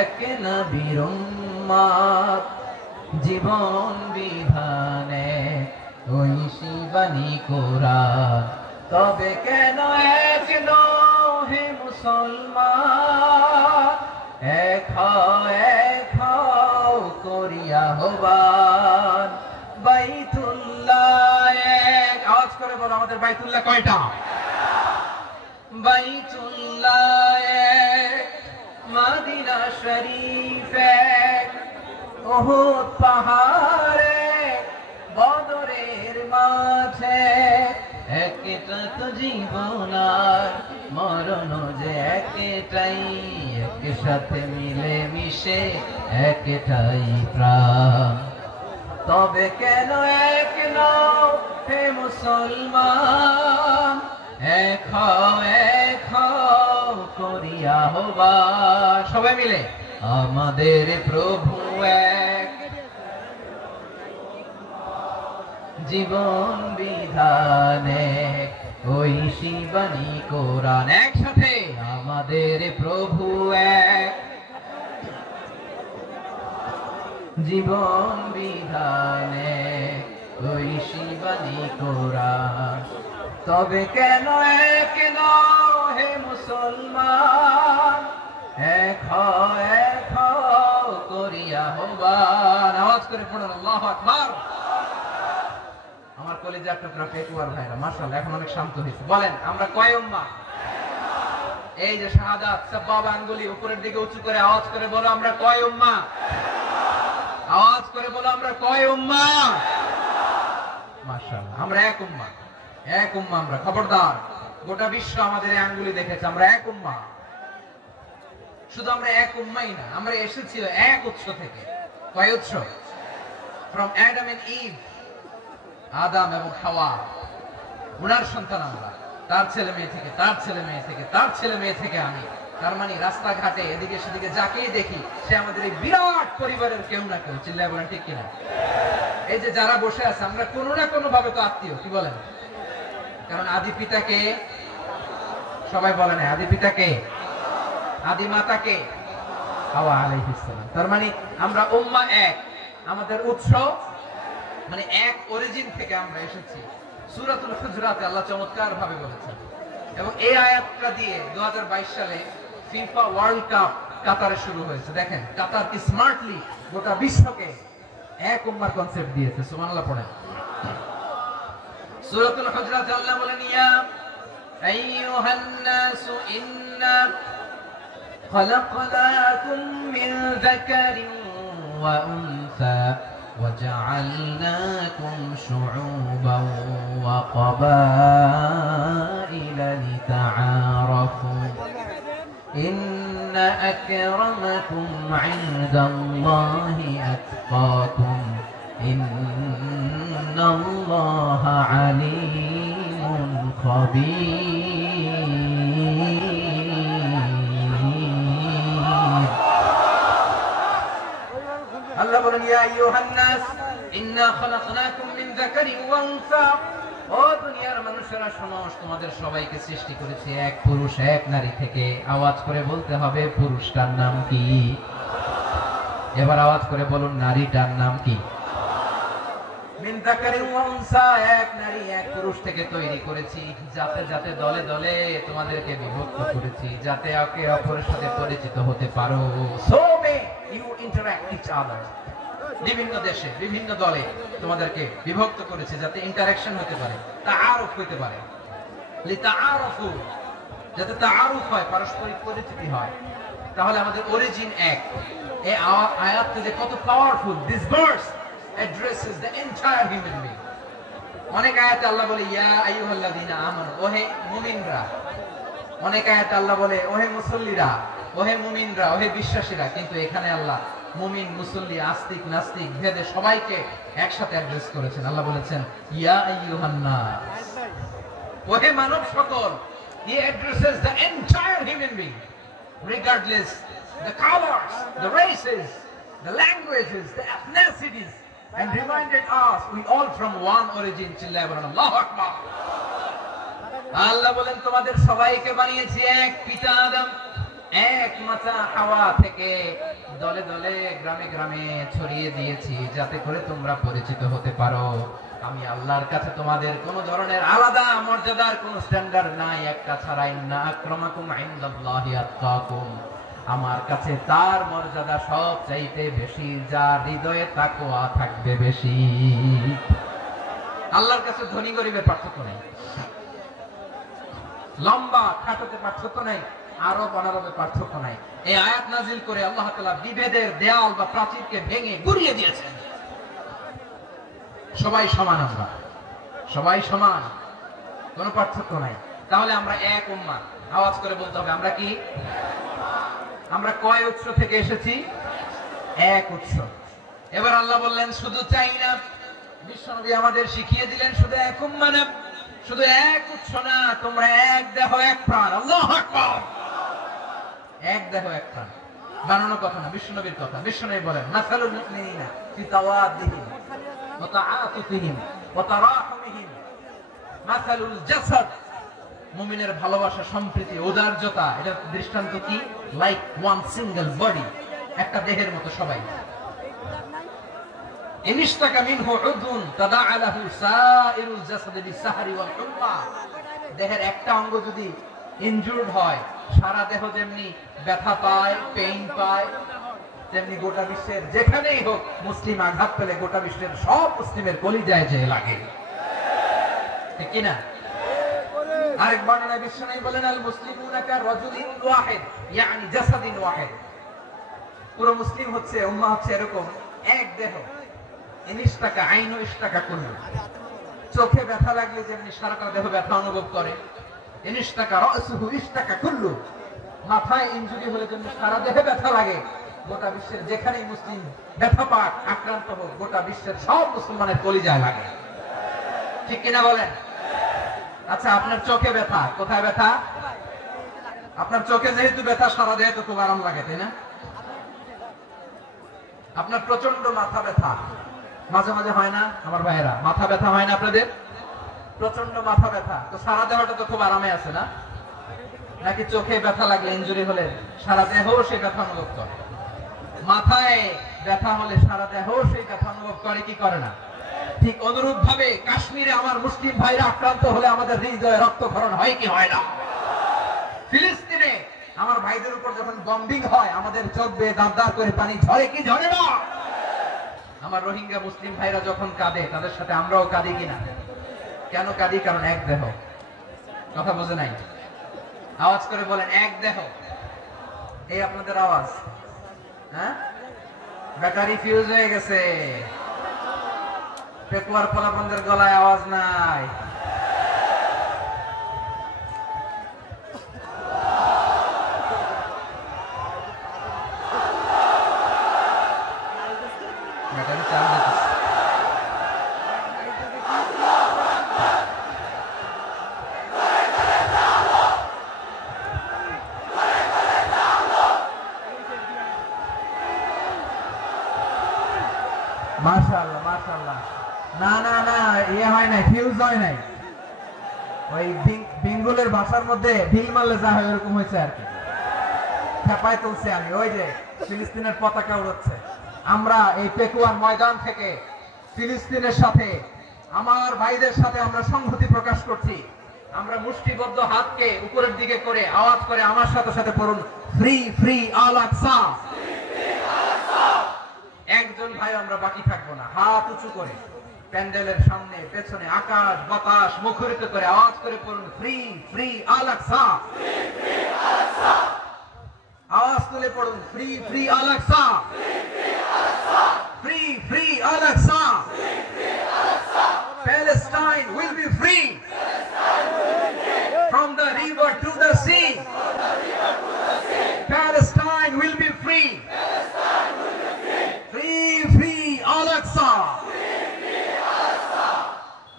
এক নবীর উম্মত, জীবন বিধানে ওই শিবানী কোরআন। তবে কেন এক হে মুসলমান, এক হও করিয়া আহ্বান। বাইতুল্লাহ এক, আওয়াজ করে বলো আমাদের বাইতুল্লাহ কয়টা? বাইতুল্লাহ এক, মদিনা শরীফ এক, উহুদ পাহাড়ে, বদরের মাঠে। একটা তো জীবন আর মরণ যে একটাই, একসাথে মিলে মিশে একটাই প্রাণ। তবে কেন এক নও হে মুসলমান, এক হও করিয়া আহ্বান। সবাই মিলে আমাদের প্রভু এক, জীবন বিধানে ওই শিবানী কোরআন। একসাথে আমাদের প্রভু এক, জীবন বিধানে ওই শিবানী কোরআন। তবে কেন এক নও হে মুসলমান, এক করিয়া আহ্বান। আওয়াজ করে পড়ুন আল্লাহু আকবার। আমার কলিজার টুকরা পেকুয়ার ভাইরা মাশাআল্লাহ এখন অনেক শান্ত হয়েছে। বলেন আমরা কয় উম্মাহ? এই যে শাহাদাত সাব্বাব আঙ্গুলি উপরের দিকে উঁচু করে আওয়াজ করে বলো আমরা কয় উম্মাহ? আওয়াজ করে বলো আমরা কয় উম্মাহ? মাশাআল্লাহ আমরা এক উম্মাহ, এক উম্মাহ আমরা। খবরদার, গোটা বিশ্ব আমাদের এই আঙ্গুলি দেখেছে আমরা এক উম্মাহ। শুধু আমরা এক উম্মাই না, আমরা এসেছি এক উৎস থেকে। কয় উৎস? ফ্রম অ্যাডাম এন্ড ইভ, আদম এবং হাওয়া, উনার সন্তান আমরা। তার ছেলে মেয়ে থেকে, তার ছেলে মেয়ে থেকে, তার ছেলে মেয়ে থেকে আমি। তার মানে রাস্তাঘাটে এদিকে সেদিকে যাকেই দেখি সে আমাদের এই বিরাট পরিবারের কেউ না কেউ। চিল্লায় বলেন ঠিক কিনা? এই যে যারা বসে আছে আমরা কোনো না কোনো ভাবে তো আত্মীয়, কি বলেন? কারণ আদি পিতাকে সবাই বলে না, আদি পিতাকে, আদি মাতাকে হাওয়া আলাইহিস সালাম। তার মানে আমরা উম্মাহ এক, আমাদের উৎস মানে এক অরিজিন থেকে আমরা এসেছি। সূরাতুল হুজুরাতে আল্লাহ চমৎকার ভাবে বলেছেন। এবং এই আয়াতটা দিয়ে 2022 সালে ফিফা ওয়ার্ল্ড কাপ কাতারে শুরু হয়েছে। দেখেন কাতার কি স্মার্টলি গোটা বিশ্বকে এক উম্মার কনসেপ্ট দিয়েছে। সুবহানাল্লাহ পড়েন। সূরাতুল হুজুরাতে আল্লাহ বলেন ইয়া আইয়ুহান নাসু ইন্না খলাকনাকুম মিন যাকারিন ওয়া উনসা وجعلناكم شعوبا وقبائل لتعارفوا إن أكرمكم عند الله أتقاكم إن الله عليم خبير আল্লাহ বলেন ইয়া আইয়ুহান নাস ইন্না খলাকনাকুম মিন যাকারিন ওয়া উনসা। ও দুনিয়ার মানুষেরা শোনো, তোমাদের সবাইকে সৃষ্টি করেছি এক পুরুষ এক নারী থেকে। আওয়াজ করে বলতে হবে পুরুষটার নাম কি? এবার আওয়াজ করে বলুন নারীটার নাম কি? মিন যাকারিন ওয়া উনসা, এক নারী এক পুরুষ থেকে তৈরি করেছি। যাতে যাতে দলে দলে তোমাদেরকে বিভক্ত করেছি, যাতে একে অপরের সাথে পরিচিত হতে পারো। So may you interact each other. বিভিন্ন দেশে বিভিন্ন দলে তোমাদেরকে বিভক্ত করেছে যাতে ইন্টারঅ্যাকশন হতে পারে, তাআরুফ হতে পারে। লিতাআরুফু, যাতে তাআরুফ হয়, পারস্পরিক পরিচিতি হয়। তাহলে আমাদের অরিজিন এক। এই আয়াতটা যে কত powerful. This verse addresses the entire human being. অনেক আয়াতে আল্লাহ বলে ইয়া আইয়ুহাল্লাযীনা আমানু, ওহে মুমিনরা। অনেক আয়াতে আল্লাহ বলে ওহে মুসল্লিরা, ওহে মুমিনরা, ওহে বিশ্বাসীরা। কিন্তু এখানে আল্লাহ মুমিন মুসল্লি আস্তিক নাস্তিক ভেদে সবাইকে একসাথে অ্যাড্রেস করেছেন। আল্লাহ বলেছেন ইয়া আইয়ুহান নাস, ওহে মানব সকল। He addresses the entire human being regardless the colors, the races, the languages, the ethnicities, and reminded us we all from one origin. চিল্লায় বলেন আল্লাহু আকবার। আল্লাহ বলেন তোমাদের সবাইকে বানিয়েছি এক পিতা আদম, এক মাতা হাওয়া থেকে। দলে দলে গ্রামে গ্রামে ছড়িয়ে দিয়েছি যাতে করে তোমরা পরিচিত হতে পারো। আমি আল্লাহর কাছে তোমাদের কোন ধরনের আলাদা মর্যাদার কোন স্ট্যান্ডার্ড নাই একটা ছাড়া। ইন্না আকরামাকুম ইনদাল্লাহি আতকাকুম, আমার কাছে তার মর্যাদা সব চাইতে বেশি যার হৃদয়ে তাকওয়া থাকবে বেশি। আল্লাহর কাছে ধনী গরিবের পার্থক্য নেই, লম্বা খাটোতে পার্থক্য নাই, আরব অনারবের পার্থক্য নাই। এই আয়াত নাজিল করে আল্লাহ তাআলা বিভেদের দেয়াল বা প্রাচীরকে ভেঙে গুড়িয়ে দিয়েছেন। সবাই সমান, আমরা সবাই সমান, কোনো পার্থক্য নাই। তাহলে আমরা এক উম্মাহ। আওয়াজ করে বলতে হবে আমরা কি? আমরা কয় উৎস থেকে এসেছি? এক উৎস। এবার আল্লাহ বললেন শুধু চাই না, বিশ্বনবী আমাদের শিখিয়ে দিলেন শুধু এক উম্মাহ না, শুধু এক উৎস না, তোমরা এক দেহ এক প্রাণ। আল্লাহু আকবার। এক দেহ এক প্রাণ বানানো কথা না, বিশ্বনবীর কথা। বিশ্বনবী বলেন মাসালুল মুমিনিনা ফি তাওয়াদ্দিহিম ওয়া তাআতুফিহিম ওয়া তারাহুমিহিম মাসালুল জাসাদ, মুমিনের ভালোবাসা, সম্প্রীতি, ঔদার্যতা, এটা দৃষ্টান্ত কি? লাইক ওয়ান সিঙ্গেল বডি, একটা দেহের মতো সবাই। ইনিশতাকা মিনহু উযুন তাদাআ লাহু সাইরুল জাসাদি বিসাহরি ওয়াল হুম্মা, দেহের একটা অঙ্গ যদি ইনজুরড হয়, সারা দেহ যেমনি ব্যথা পায়, পেইন পায়, তেমনি গোটা বিশ্বের যেখানেই হোক মুসলিম আঘাত পেলে গোটা বিশ্বের সব মুসলিমের কলিজায় যে লাগে, ঠিক কি না? আরেক বর্ণনায় বিশ্বনবী বলেন, আল মুসলিমুনা কা রাজুলিন ওয়াহিদ ইয়ানি জাসাদিন ওয়াহিদ, পুরো মুসলিম হচ্ছে, উম্মাহ হচ্ছে এরকম এক দেহ। ইনিশতাকা আইনু ইশতাকা কুল্লু, চোখে ব্যথা লাগলে যেমনি সারাটা দেহ ব্যথা অনুভব করে, ইনিশতাকা রাসুহু ইশতাকা কুল্লু, মাথায় ইনজুরি হলে যেমনি সারা দেহে ব্যথা লাগে, গোটা বিশ্বের যেখানেই মুসলিম ব্যথা পাক, আক্রান্ত হোক, গোটা বিশ্বের সব মুসলমানের কলিজায় লাগে, ঠিক কিনা বলেন? আচ্ছা, আপনার চোখে ব্যথা, কোথায় ব্যথা? আপনার চোখে যেহেতু ব্যথা, সারা দেহে তো খুব আরাম লাগে, তাই না? আপনার প্রচন্ড মাথা ব্যথা মাঝে মাঝে হয় না আমার ভাইয়েরা? মাথা ব্যথা হয় না আপনাদের? প্রচন্ড মাথা ব্যথা, তো সারা দেহটা তো খুব আরামে আছে না? নাকি চোখে ব্যথা লাগলে, ইনজুরি হলে সারা দেহ সেই ব্যথা অনুভব করে? মাথায় ব্যথা হলে সারা দেহ সেই ব্যথা অনুভব করে কি করে না? ঠিক অনুরূপ ভাবে কাশ্মীরে আমার মুসলিম ভাইরা আক্রান্ত হলে আমাদের হৃদয়ে রক্তক্ষরণ হয় কি হয় না? ফিলিস্তিনে আমার ভাইদের উপর যখন বম্বিং হয়, আমাদের চোখ বেয়ে দাঁত দাঁত করে পানি ঝরে কি ঝরে না? আমার রোহিঙ্গা মুসলিম ভাইরা যখন কাঁদে, তাদের সাথে আমরাও কাঁদি কিনা? কেন কাঁদি? কারণ এক দেহ। কথা বোঝে নাই? আওয়াজ করে বলেন, এক দেহ। এই আপনাদের আওয়াজ, হ্যাঁ? ব্যাটারি ফিউজ হয়ে গেছে, পেকুয়ার পোলাপনদের গলায় আওয়াজ নাই। ব্যাটারি চার্জ হচ্ছে। মাশাআল্লাহ মাশাআল্লাহ। না না না, ইয়ে হয় নাই, ফিউজ হয় নাই। ওই বেঙ্গলের ভাষার মধ্যে ঢিল মারলে যা হয় এরকম হয়েছে আর কি। খেপায় তুলছে আমি, ওই যে ফিলিস্তিনের পতাকা উড়াচ্ছে। আমরা এই পেকুয়ার ময়দান থেকে ফিলিস্তিনের সাথে, আমার ভাইদের সাথে আমরা সংহতি প্রকাশ করছি। আমরা মুষ্টিবদ্ধ হাতকে উপরের দিকে করে আওয়াজ করে আমার সাথে সাথে পড়ুন, ফ্রি ফ্রি আল আকসা। একজন ভাই আমরা বাকি থাকবো না, হাত উঁচু করে প্যান্ডেলের সামনে পেছনে আকাশ বাতাস মুখরিত করে আওয়াজ করে পড়ুন, ফ্রি ফ্রি আল আকসা। আওয়াজ তুলে পড়ুন, free free Al Aqsa, free free Al Aqsa. Palestine will be free from the river to the sea. Palestine will be free. Free free Al Aqsa.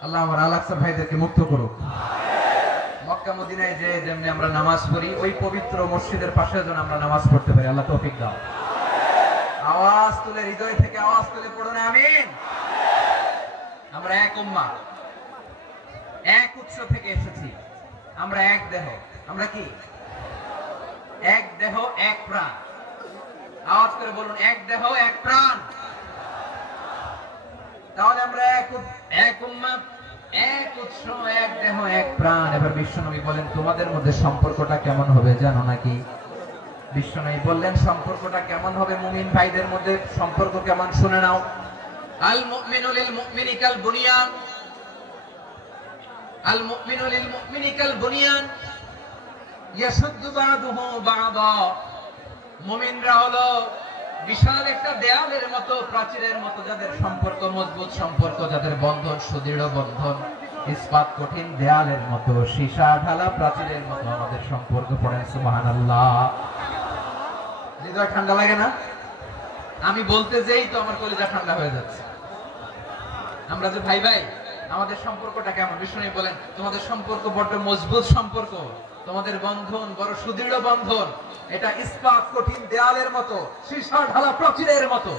আল্লাহ আমার আল আকসা ভাইদেরকে মুক্ত করুক। মক্কা মদিনায় যে যেমনি আমরা নামাজ পড়ি, ওই পবিত্র মসজিদের পাশে যেন আমরা নামাজ পড়তে পারি, আল্লাহ তৌফিক দাও। আওয়াজ তুলে, হৃদয় থেকে আওয়াজ তুলে পড়ুন আমিন। আমরা এক উম্মাহ, এক উৎস থেকে এসেছি, আমরা এক দেহ। আমরা কি? এক দেহ এক প্রাণ। আওয়াজ করে বলুন, এক দেহ এক প্রাণ। তাহলে আমরা এক উম্মাহ, এক উৎস, এক দেহ এক প্রাণ। এবার বিশ্বনবী বলেন, তোমাদের মধ্যে সম্পর্কটা কেমন হবে জানো নাকি? বিশ্বনবী বললেন, সম্পর্কটা কেমন হবে মুমিন ভাইদের মধ্যে? সম্পর্ক কেমন শুনে নাও। আল মুমিনু লিল মুমিনি কাল বুনিয়ান, আল মুমিনু লিল মুমিনি কাল বুনিয়ান ইয়াশুদ্দু বা'দুহু বা'দা। মুমিনরা হলো বিশাল একটা দেয়ালের মতো, প্রাচীরের মতো, যাদের সম্পর্ক মজবুত সম্পর্ক, যাদের বন্ধন সুদৃঢ় বন্ধন, ইস্পাত কঠিন দেয়ালের মতো, সীসা ঢালা প্রাচীরের মতো আমাদের সম্পর্ক। পড়েন সুবহানাল্লাহ। হৃদয় ঠান্ডা লাগে না? আমি বলতে যেই তো আমার কলিজা ঠান্ডা হয়ে যাচ্ছে। আমরা যে ভাই ভাই, আমাদের সম্পর্কটা কেমন? বিষ্ণু বলেন, তোমাদের সম্পর্ক বড় মজবুত সম্পর্ক, তোমাদের বন্ধন বড় সুদৃঢ় বন্ধন। এটা ইস্পাত কঠিন দেয়ালের মতো, সীসা ঢালা প্রাচীরের মতো,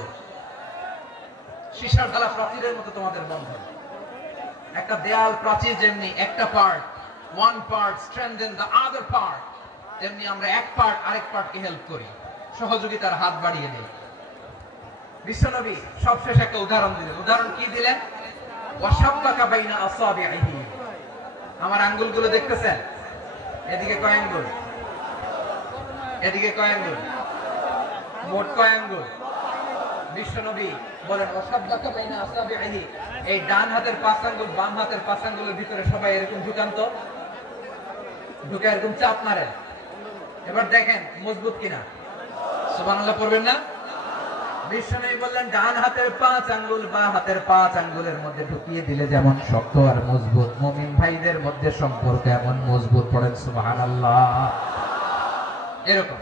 সীসা ঢালা প্রাচীরের মতো তোমাদের বন্ধন। একটা দেয়াল প্রাচীর যেমনি একটা part, one part strengthen the other part, তেমনি আমরা এক পার্ট আরেক পার্টকে হেল্প করি, সহযোগিতার হাত বাড়িয়ে দেই। বিশ্বনবী সবশেষ একটা উদাহরণ দিলেন। উদাহরণ কি দিলেন? ওয়াশাব্বাকা বাইনা আসাবিহি। আমার আঙ্গুলগুলো দেখতেছেন? এদিকে কয় আঙ্গুল? এদিকে কয় আঙ্গুল? মোট কয় আঙ্গুল? বিশ্বনবী বলেন ওয়াশাব্বাকা বাইনা আসাবিহি, এই ডান হাতের 5 আঙ্গুল বাম হাতের 5 আঙ্গুলের ভিতরে সবাই এরকম ঢুকান তো, ঢুকে এরকম চাপ মারেন। এবার দেখেন মজবুত কিনা। সুবহানাল্লাহ পড়বেন না? বিশ্বনবী বললেন ডান হাতের 5 আঙ্গুল বাম হাতের 5 আঙ্গুলের মধ্যে ঢুকিয়ে দিলে যেমন শক্ত আর মজবুত, মুমিন ভাইদের মধ্যে সম্পর্ক এমন মজবুত। পড়েন সুবহানাল্লাহ। এরকম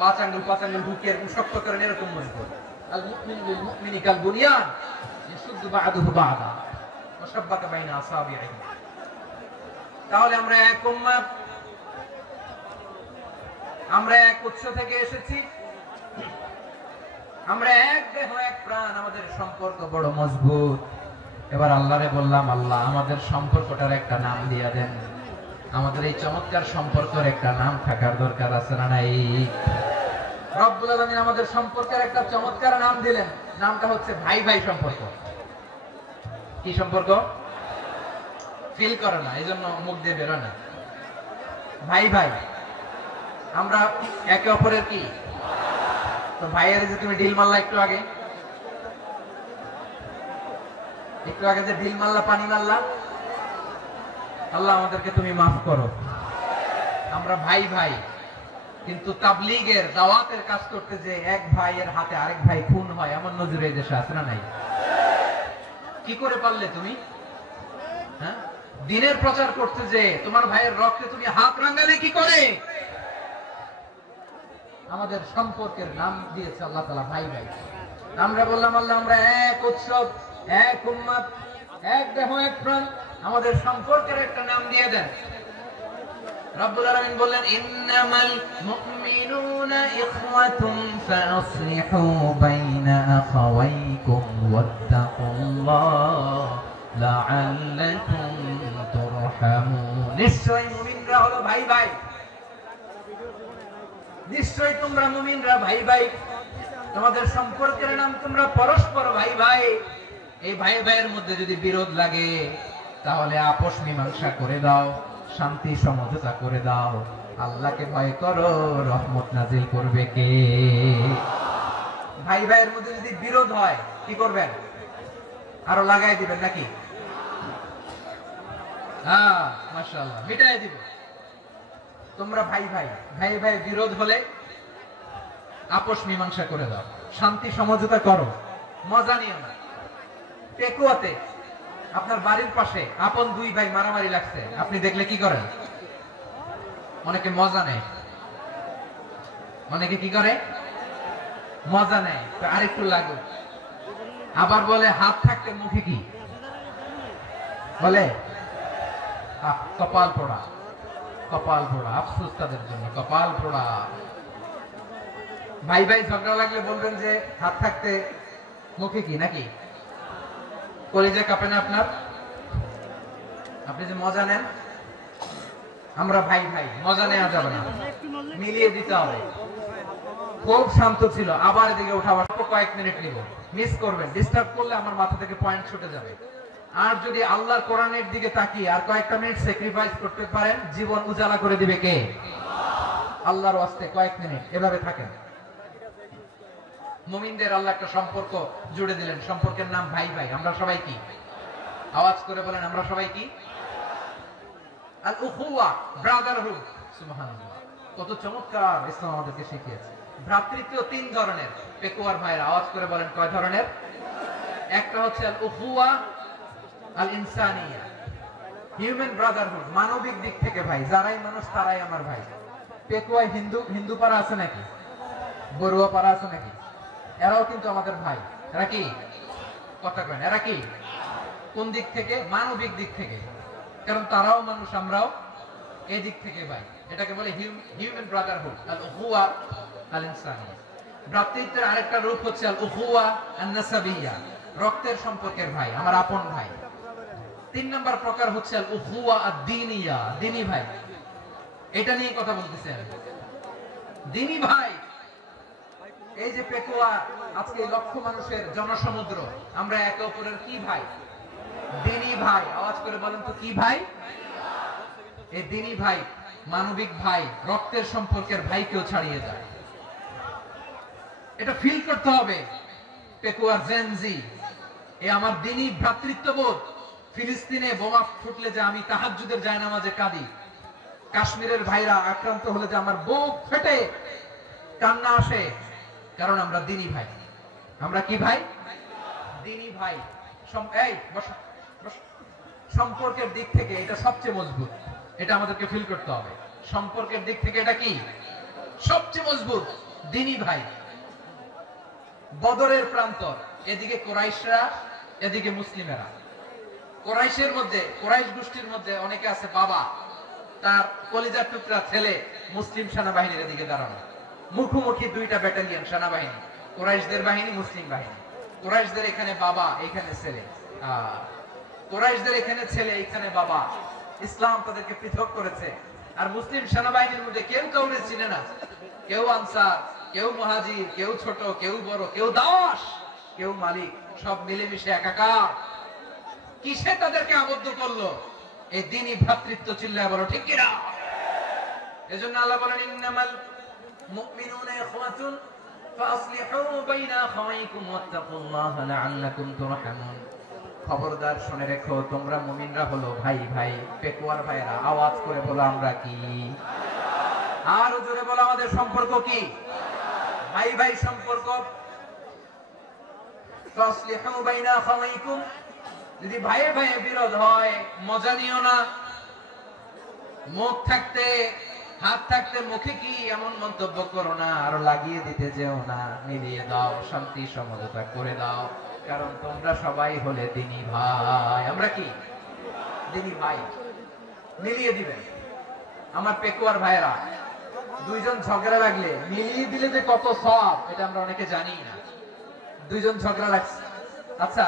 5 আঙ্গুল ঢুকিয়ে এরকম শক্ত করেন, এরকম মজবুত। আল মুমিনু লিল মুমিনি কাল বুনিয়ান ইয়াসুদ্দু বা'দুহু বা'দা ওয়াশাব্বাকা বাইনা আসাবিহি। তাহলে আমরা এক উম্মাহ, আমরা এক উৎস থেকে এসেছি, আমরা এক দেহ এক প্রাণ, আমাদের সম্পর্ক বড় মজবুত। এবার আল্লাহরে বললাম, আল্লাহ আমাদের সম্পর্কটার একটা নাম দিয়া দেন। আমাদের এই চমৎকার সম্পর্কের একটা নাম থাকার দরকার আছে না নাই? রব্বুল আলামিন আমাদের সম্পর্কের একটা চমৎকার নাম দিলেন। নামটা হচ্ছে ভাই ভাই সম্পর্ক। কি সম্পর্ক? ফিল করে না, এইজন্য মুখ দিয়ে বেরোয় না। ভাই ভাই, আমরা একে অপরের কি? তো ভাইয়ের যে তুমি ঢিল মারলা একটু আগে যে ঢিল মারলা, পানি মারলা, আল্লাহ আমাদেরকে তুমি মাফ করো। আমরা ভাই ভাই, কিন্তু তাবলীগের দাওয়াতের কাজ করতে যে এক ভাইয়ের হাতে আরেক ভাই খুন হয়, এমন নজরে এই দেশে আছে না নাই? কি করে পারলে তুমি? হ্যাঁ, দিনের প্রচার করতে যে তোমার ভাইয়ের রক্তে তুমি হাত রাঙালে কি করে? আমাদের সম্পর্কের নাম দিয়েছে আল্লাহ তাআলা ভাই ভাই। আমরা বললাম আল্লাহ আমরা এক উৎসব, এক উম্মত, এক দেহ এক প্রাণ, আমাদের সম্পর্কের একটা নাম দিয়ে দেন। রব্বুল আলামিন বললেন ইন্নামাল মুমিনুনা ইখওয়াতুন ফাসলিহু বাইনা আখাওয়াইকুম ওয়াত্তাকুল্লাহ লাআল্লাকুম তুরহামুন। নিশ্চয় মুমিনরা হলো ভাই ভাই, নিশ্চয় তোমরা মুমিনরা ভাই ভাই, তোমাদের সম্পর্কের নাম তোমরা পরস্পর ভাই ভাই। এই ভাই ভাইয়ের মধ্যে যদি বিরোধ লাগে তাহলে আপোষ মীমাংসা করে দাও, শান্তি সমঝোতা করে দাও। আল্লাহকে ভয় করো, রহমত নাজিল করবে কে? ভাই ভাইয়ের মধ্যে যদি বিরোধ হয় কি করবেন? আরো লাগাই দিবেন নাকি? হ্যাঁ, মাশাআল্লাহ, মিটাই দিবেন। তোমরা ভাই ভাই, ভাই ভাই বিরোধ হলে আপোষ মীমাংসা করে দাও, শান্তি সমঝোতা করো, মজা নিও না। পেকুয়াতে আপনার বাড়ির পাশে আপন দুই ভাই মারামারি লাগছে, আপনি দেখলে কি করেন? অনেকে মজা নেয়। অনেকে কি করে? মজা নেয়, আরেকটু লাগুক। আবার বলে হাত থাকতে মুখে কি বলে? কপাল পোড়া, কপাল পোড়া। আফসোস তাদের জন্য, কপাল পোড়া। ভাই ভাই ঝগড়া লাগলে বলবেন যে হাত থাকতে মুখে কি, নাকি? কলিজা কাঁপে না আপনার? আপনি যে মজা নেন। আমরা ভাই ভাই, মজা নেওয়া যাবে না, মিলিয়ে দিতে হবে। খুব শান্ত ছিল, আবার এদিকে উঠাবার কয়েক মিনিট নিব, মিস করবেন। ডিস্টার্ব করলে আমার মাথা থেকে পয়েন্ট ছুটে যাবে। আর যদি আল্লাহর কোরআনের দিকে তাকিয়ে আর কয়েকটা মিনিট স্যাক্রিফাইস করতে পারেন, জীবন উজালা করে দিবে কে? আল্লাহর ওয়াস্তে কয়েক মিনিট এভাবে থাকেন। মুমিনদের আল্লাহ একটা সম্পর্ক জুড়ে দিলেন, সম্পর্কের নাম ভাই ভাই। আমরা সবাই কি? আওয়াজ করে বলেন, আমরা সবাই কি? আল উখুওয়া, ব্রাদারহুড। সুবহানাল্লাহ, কত চমৎকার ইসলাম আমাদেরকে শিখিয়েছে। ভ্রাতৃত্ব 3 ধরনের। পেকুয়ার ভাইয়ের আওয়াজ করে বলেন কয় ধরনের? একটা হচ্ছে আল উখুওয়া আল ইনসানিয়া, হিউম্যান ব্রাদারহুড, মানবিক দিক থেকে ভাই, যারাই মানুষ তারাই আমার ভাই। পেকুয়ায় হিন্দু পাড়া আছে নাকি? বড়ুয়া পাড়া আছে নাকি? এরাও কিন্তু আমাদের ভাই। এরা কি? কথা কয়, এরা কি? কোন দিক থেকে? মানবিক দিক থেকে। কারণ তারাও মানুষ, আমরাও এই দিক থেকে ভাই। এটাকে বলে হিউম্যান ব্রাদারহুড, আল উখুওয়া আল ইনসানিয়া। ভ্রাতৃত্বের আরেকটা রূপ হচ্ছে আল উখুওয়া আন নাসাবিয়্যা, রক্তের সম্পর্কের ভাই, আমার আপন ভাই। তিন নম্বর প্রকার হচ্ছে আল উখুয়া আদ-দীনিয়া, দিনী ভাই। এটা নিয়ে কথা বলতেছেন, দিনী ভাই। এই যে পেকুয়া, আজকে লক্ষ মানুষের জনসমুদ্র, আমরা একে অপরের কি ভাই? দিনী ভাই। আওয়াজ করে বলেন তো কি ভাই? এই দিনী ভাই, মানবিক ভাই, রক্তের সম্পর্কের ভাইকেও ছাড়িয়ে যায়। এটা ফিল করতে হবে। পেকুয়ার জেনজি, এ আমার দিনী ভ্রাতৃত্ববোধ। ফিলিস্তিনে বোমা ফুটলে যে আমি তাহাজ্জুদের জায়নামাজে কাঁদি, কাশ্মীরের ভাইরা আক্রান্ত হলে যে আমার বুক ফেটে কান্না আসে, কারণ আমরা দিনী ভাই। আমরা কি ভাই? দিনী ভাই। এই বসো, বসো। সম্পর্কের দিক থেকে এটা সবচেয়ে মজবুত, এটা আমাদেরকে ফিল করতে হবে। সম্পর্কের দিক থেকে এটা কি সবচেয়ে মজবুত? দিনী ভাই। বদরের প্রান্তর, এদিকে কুরাইশরা, এদিকে মুসলিমেরা। কুরাইশের মধ্যে, কুরাইশ গোষ্ঠীর মধ্যে অনেকে আছে বাবা, তার কলিজার টুকরা ছেলে মুসলিম সেনাবাহিনীর এদিকে দাঁড়ানো, মুখোমুখি দুইটা ব্যাটালিয়ন সেনাবাহিনী, কুরাইশদের বাহিনী, মুসলিম বাহিনী। কুরাইশদের এখানে বাবা, এখানে ছেলে। কুরাইশদের এখানে ছেলে, এখানে বাবা। ইসলাম তাদেরকে পৃথক করেছে। আর মুসলিম সেনাবাহিনীর মধ্যে কেউ কাউরে চিনে না, কেউ আনসার, কেউ মুহাজির, কেউ ছোট, কেউ বড়, কেউ দাস, কেউ মালিক, সব মিলেমিশে একাকার। কিসে তাদেরকে আবদ্ধ করলো? এই দ্বীনি ভ্রাতৃত্ব। চিল্লায় বলো ঠিক কিনা? এজন্য আল্লাহ বলেন, ইন্নামাল মুমিনুনা ইখওয়াতুন ফাসলিহু বাইনা আখাওয়াইকুম ওয়াত্তাকুল্লাহা লাআল্লাকুম তুরহামুন। খবরদার শুনে রেখো, তোমরা মুমিনরা হলো ভাই ভাই। পেকুয়ার ভাইরা আওয়াজ করে বলো আমরা কি? আর জোরে বলো আমাদের সম্পর্ক কি? ভাই ভাই সম্পর্ক। ফাসলিহু বাইনা আখাওয়াইকুম, যদি ভাইয়ে ভাইয়ে বিরোধ হয় মজা নিও না। মুখ থাকতে, হাত থাকতে মুখে কি এমন মন্তব্য করো না, আরো লাগিয়ে দিতে যেও না। মিলিয়ে দাও, শান্তি সমঝোতা করে দাও, কারণ তোমরা সবাই হলে দিনী ভাই। আমরা কি? দিনী ভাই। মিলিয়ে দিবেন। আমার পেকুয়ার ভাইরা, দুইজন ঝগড়া লাগলে মিলিয়ে দিলে যে কত সওয়াব, এটা আমরা অনেকে জানি না। দুইজন ঝগড়া লাগছে, আচ্ছা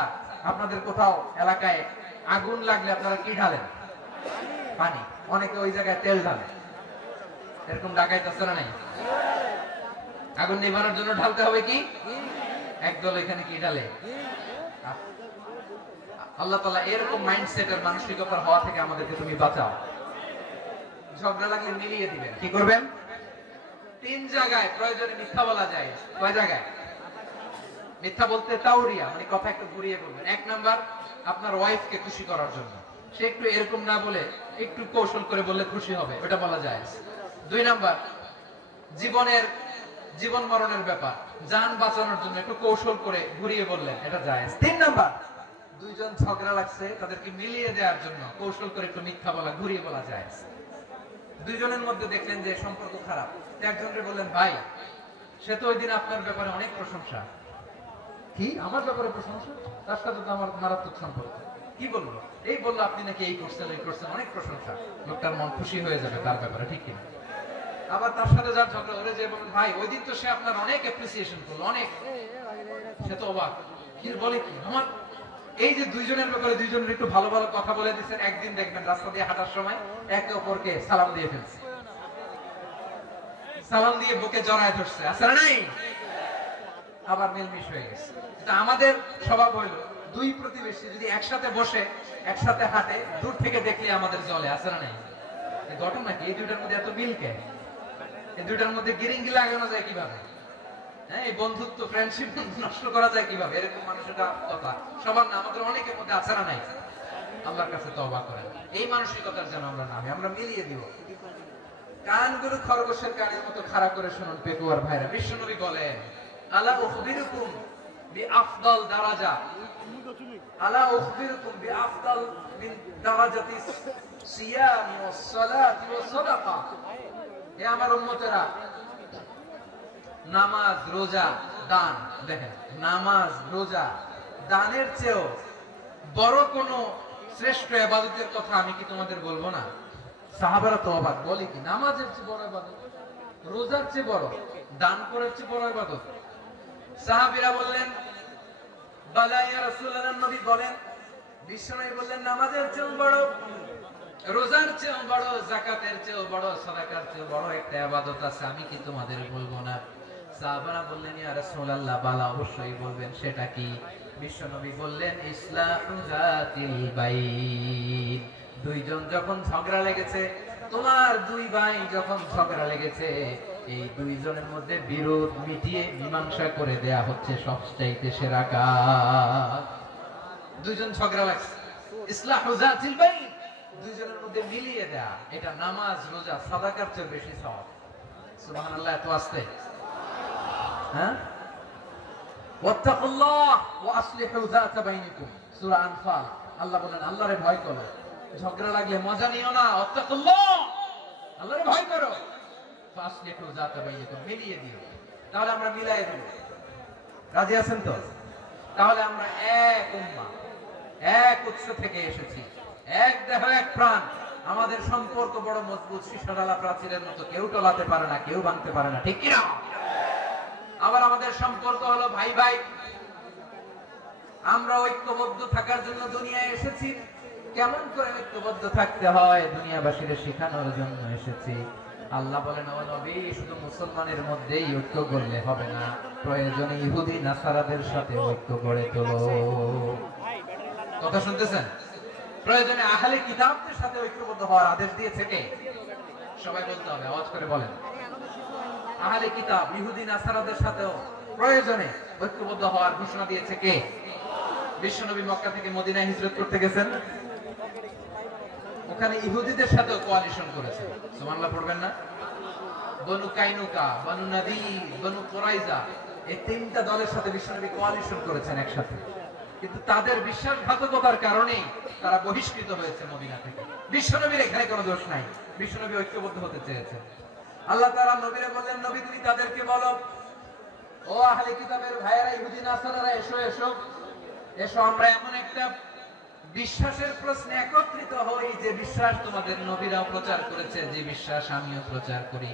আপনাদের কোথাও এলাকায় আগুন লাগলে আপনারা কি ঢালেন? পানি। অনেকে ওই জায়গায় তেল ঢালে। এরকম ডাকাইতেছে না? নাই? আগুন নিভানোর জন্য ঢালতে হবে কি? একদল এখানে কি ঢালে? আল্লাহ তাআলা এরকম মাইন্ডসেটের, মানসিকতার হওয়া থেকে আমাদেরকে তুমি বাঁচাও। ঝগড়া লাগলে মিলিয়ে দিবেন। কি করবেন? তিন জায়গায় প্রয়োজনে মিথ্যা বলা যায়। কয় জায়গায় মিথ্যা বলতে? তাওরিয়া, মানে কথা একটু ঘুরিয়ে বলবেন। এক নাম্বার, আপনার ওয়াইফকে খুশি করার জন্য, সে একটু এরকম না বলে একটু কৌশল করে বললে খুশি হবে, ওটা বলা যায়। দুই নাম্বার, জীবন মরণের ব্যাপার, জান বাঁচানোর জন্য একটু কৌশল করে ঘুরিয়ে বললেন, এটা যায়। তিন নাম্বার, দুইজন ঝগড়া লাগছে, তাদেরকে মিলিয়ে দেওয়ার জন্য কৌশল করে একটু মিথ্যা বলা, ঘুরিয়ে বলা যায়। দুইজনের মধ্যে দেখলেন যে সম্পর্ক খারাপ, একজনকে বললেন ভাই, সে তো ওই দিন আপনার ব্যাপারে অনেক প্রশংসা। কি আমার ব্যাপারে প্রশংসা? তার সাথে তো আমার মারাত্মক সম্পর্ক। কি বলবো? এই বললো আপনি নাকি এই করছেন, এই করছেন, অনেক প্রশংসা। লোকটার মন খুশি হয়ে যাবে তার ব্যাপারে, ঠিক কিনা? আবার তার সাথে যার ঝগড়া হলে যে বলেন ভাই, ওই দিন তো সে আপনার অনেক অ্যাপ্রিসিয়েশন করলো, অনেক। সে তো অবাক, কি বলে কি আমার। এই যে দুইজনের ব্যাপারে দুইজনের একটু ভালো ভালো কথা বলে দিচ্ছেন, একদিন দেখবেন রাস্তা দিয়ে হাঁটার সময় একে অপরকে সালাম দিয়ে ফেলছে, সালাম দিয়ে বুকে জড়ায় ধরছে, আছে না নাই? আবার মিলমিশ হয়ে গেছে। এটা আমাদের স্বভাব হইল, দুই প্রতিবেশী যদি একসাথে বসে একসাথে হাঁটে, দূর থেকে দেখলে আমাদের জলে, আছে না নাই? ঘটনা কি? এই দুইটার মধ্যে এত মিল কে? এই দুইটার মধ্যে গিরিঙ্গি লাগানো যায় কিভাবে? হ্যাঁ, এই বন্ধুত্ব, ফ্রেন্ডশিপ নষ্ট করা যায় কিভাবে? এরকম মানুষের কথা সবার না, আমাদের অনেকের মধ্যে আছে না নাই? আল্লাহর কাছে তওবা করেন, এই মানসিকতার যেন আমরা নামে, আমরা মিলিয়ে দিব। কানগুলো খরগোশের কানের মতো খাড়া করে শুনুন পেকুয়ার ভাইরা। বিশ্বনবী বলেন, আলা উখবিরুকুম বিআফদাল দারাজা, আলা উখবিরুকুম বিআফদাল মিন দারাজাতিস সিয়াম ওয়াস সালাতি ওয়াস সাদাকা। হে আমার উম্মতেরা, নামাজ, রোজা, দান, দেখেন নামাজ, রোজা, দানের চেয়েও বড় কোন শ্রেষ্ঠ ইবাদতের কথা আমি কি তোমাদের বলবো না? সাহাবারা তো অবাক, বলে কি নামাজের চেয়ে বড় ইবাদত, রোজার চেয়ে বড়, দান করার চেয়ে বড় ইবাদত? সাহাবীরা বললেন, বালা ইয়া রাসূলুল্লাহ, নবী বলেন, বিশ্বনবী বললেন নামাজের চেয়েও বড়, রোজার চেয়েও বড়, যাকাতের চেয়েও বড়, সাদাকার চেয়েও বড় একটা ইবাদত আছে, আমি কি তোমাদের বলবো না? সাহাবারা বললেন ইয়া রাসূলুল্লাহ, বালা, অবশ্যই বলবেন, সেটা কি? বিশ্বনবী বললেন ইসলাহু যাতিল বাইন। দুইজন যখন ঝগড়া লেগেছে, তোমার দুই ভাই যখন ঝগড়া লেগেছে, এই দুইজনের মধ্যে বিরোধ মিটিয়ে মীমাংসা করে দেয়া হচ্ছে সবচাইতে সেরা কাজ। দুইজন ঝগড়া লাগছে, ইসলাহু যাতিল বাইন, দুইজনের মধ্যে মিলিয়ে দেয়া, এটা নামাজ, রোজা, সাদাকার চেয়ে বেশি সওয়াব। সুবহানাল্লাহ, এত আস্তে, হ্যাঁ? ওয়াত্তাকুল্লাহ ওয়া আসলিহু যাতা বাইনিকুম, সূরা আনফাল। আল্লাহ বলেন আল্লাহরে ভয় করো, ঝগড়া লাগলে মজা নিও না, ওয়াত্তাকুল্লাহ, আল্লাহরে ভয় করো, ফাসলিহু যাতা বাইনিকুম, মিলিয়ে দিও। তাহলে আমরা মিলাই দেব, রাজি আছেন তো? তাহলে আমরা এক উম্মাহ, এক উৎস থেকে এসেছি, এক দেহ এক প্রাণ, আমাদের সম্পর্ক বড় মজবুত, সীসাডালা প্রাচীরের মতো, কেউ টলাতে পারে না, কেউ ভাঙতে পারে না, ঠিক কি না? আবার আমাদের সম্পর্ক হলো ভাই ভাই, আমরা ঐক্যবদ্ধ থাকার জন্য দুনিয়ায় এসেছি। কেমন করে ঐক্যবদ্ধ থাকতে হয় দুনিয়াবাসীদের শেখানোর জন্য এসেছি। আল্লাহ বলেন ও নবী, শুধু মুসলমানের মধ্যেই ঐক্য করলে হবে না, প্রয়োজনে ইহুদি নাসারাদের সাথে ঐক্য গড়ে তোলো। কথা শুনতেছেন? প্রয়োজনে আহলে কিতাবদের সাথে ঐক্যবদ্ধ হওয়ার আদেশ দিয়েছে কে? সবাই বলতে হবে, আওয়াজ করে বলেন। আহলে কিতাব ইহুদি নাসারাদের সাথেও প্রয়োজনে ঐক্যবদ্ধ হওয়ার ঘোষণা দিয়েছে কে? বিশ্বনবী মক্কা থেকে মদিনায় হিজরত করতে গেছেন, ওখানে ইহুদিদের সাথেও কোয়ালিশন করেছেন। সুবহানাল্লাহ পড়বেন না? বনু কাইনুকা, বনু নাদির, বনু কুরাইজা, এই তিনটা দলের সাথে বিশ্বনবী কোয়ালিশন করেছেন একসাথে। কিন্তু তাদের বিশ্বাসঘাতকতার কারণে তারা বহিষ্কৃত হয়েছে মদিনা থেকে। বিশ্বনবীর এখানে কোনো দোষ নাই, বিশ্বনবী ঐক্যবদ্ধ হতে চেয়েছেন। আল্লাহ তাআলা নবীরে বললেন, নবী তুমি তাদেরকে বলো, ও আহলে কিতাবের ভাইয়েরা, ইহুদি নাসারারা, এসো এসো এসো, আমরা এমন একটা বিশ্বাসের প্রশ্নে একত্রিত হই যে বিশ্বাস তোমাদের নবীরাও প্রচার করেছে, যে বিশ্বাস আমিও প্রচার করি,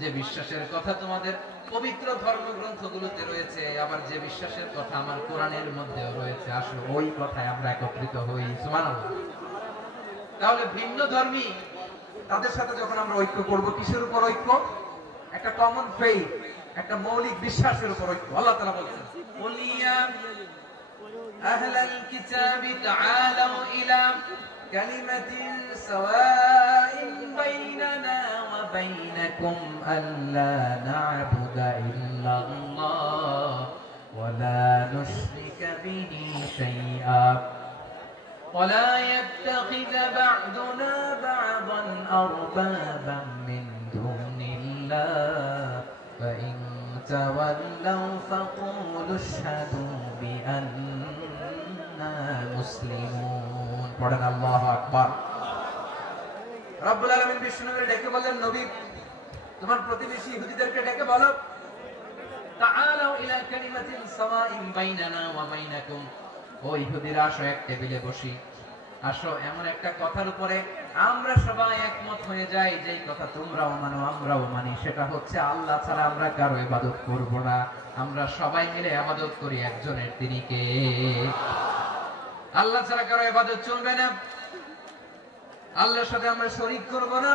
যে বিশ্বাসের কথা তোমাদের পবিত্র ধর্মগ্রন্থগুলোতে রয়েছে, আবার যে বিশ্বাসের কথা আমার কোরআনের মধ্যেও রয়েছে, আসো ওই কথায় আমরা একত্রিত হই। সুবহানাল্লাহ। তাহলে ভিন্ন ধর্মী তাদের সাথে যখন আমরা ঐক্য করব, কিসের উপর ঐক্য? একটা কমন ফেইথ, একটা মৌলিক বিশ্বাসের উপর ঐক্য। আল্লাহ তাআলা বলছেন, কুলিয়া আহলাল কিতাবি তাআলাউ ইলা কালিমাতিন সাওয়াইন বাইনানা ওয়া বাইনাকুম আল্লা না'বুদা ইল্লাল্লাহ ওয়া লা নুশরিকা বিহি শাইআ ولا يتخذ بعضنا بعضا أربابا من دون الله فإن تولوا فقولوا اشهدوا بأننا مسلمون. পড়েন আল্লাহু আকবার। রব্বুল আলামিন বিষ্ণুকে ডেকে বললেন, নবী তোমার প্রতিবেশী ইহুদিদেরকে ডেকে বলো, তাআলাউ ইলা কালিমাতিন সাওয়াইন বাইনানা ওয়া বাইনাকুম, ও ইহুদিরা আসো এক টেবিলে বসি, আসো এমন একটা কথার উপরে আমরা সবাই একমত হয়ে যাই, যেই কথা তোমরাও মানো আমরাও মানি, সেটা হচ্ছে আল্লাহ ছাড়া আমরা কারো ইবাদত করব না, আমরা সবাই মিলে ইবাদত করি একজনের, তিনি কে? আল্লাহ ছাড়া কারো ইবাদত চলবে না, আল্লাহর সাথে আমরা শরীক করব না,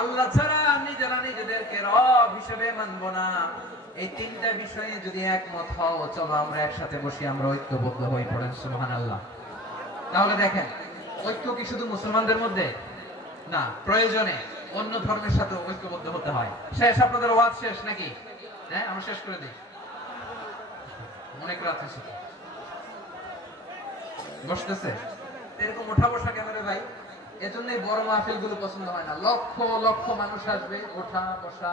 আল্লাহ ছাড়া নিজেরা নিজেদেরকে রব হিসেবে মানব না। এই তিনটা বিষয়ে যদি একমত হও, চলো আমরা একসাথে বসি, আমরা ঐক্যবদ্ধ হই। পড়েন সুবহানাল্লাহ। তাহলে দেখেন, ঐক্য কি শুধু মুসলমানদের মধ্যে না, প্রয়োজনে অন্য ধর্মের সাথে ঐক্যবদ্ধ হতে হয়। শেষ, আপনাদের ওয়াজ শেষ নাকি? হ্যাঁ, আমরা শেষ করে দিই, অনেক রাত হয়েছে। বসতেছে এরকম ওঠা বসা কেন রে ভাই? এজন্যই বড় মাহফিল গুলো পছন্দ হয় না। লক্ষ লক্ষ মানুষ আসবে, ওঠা বসা,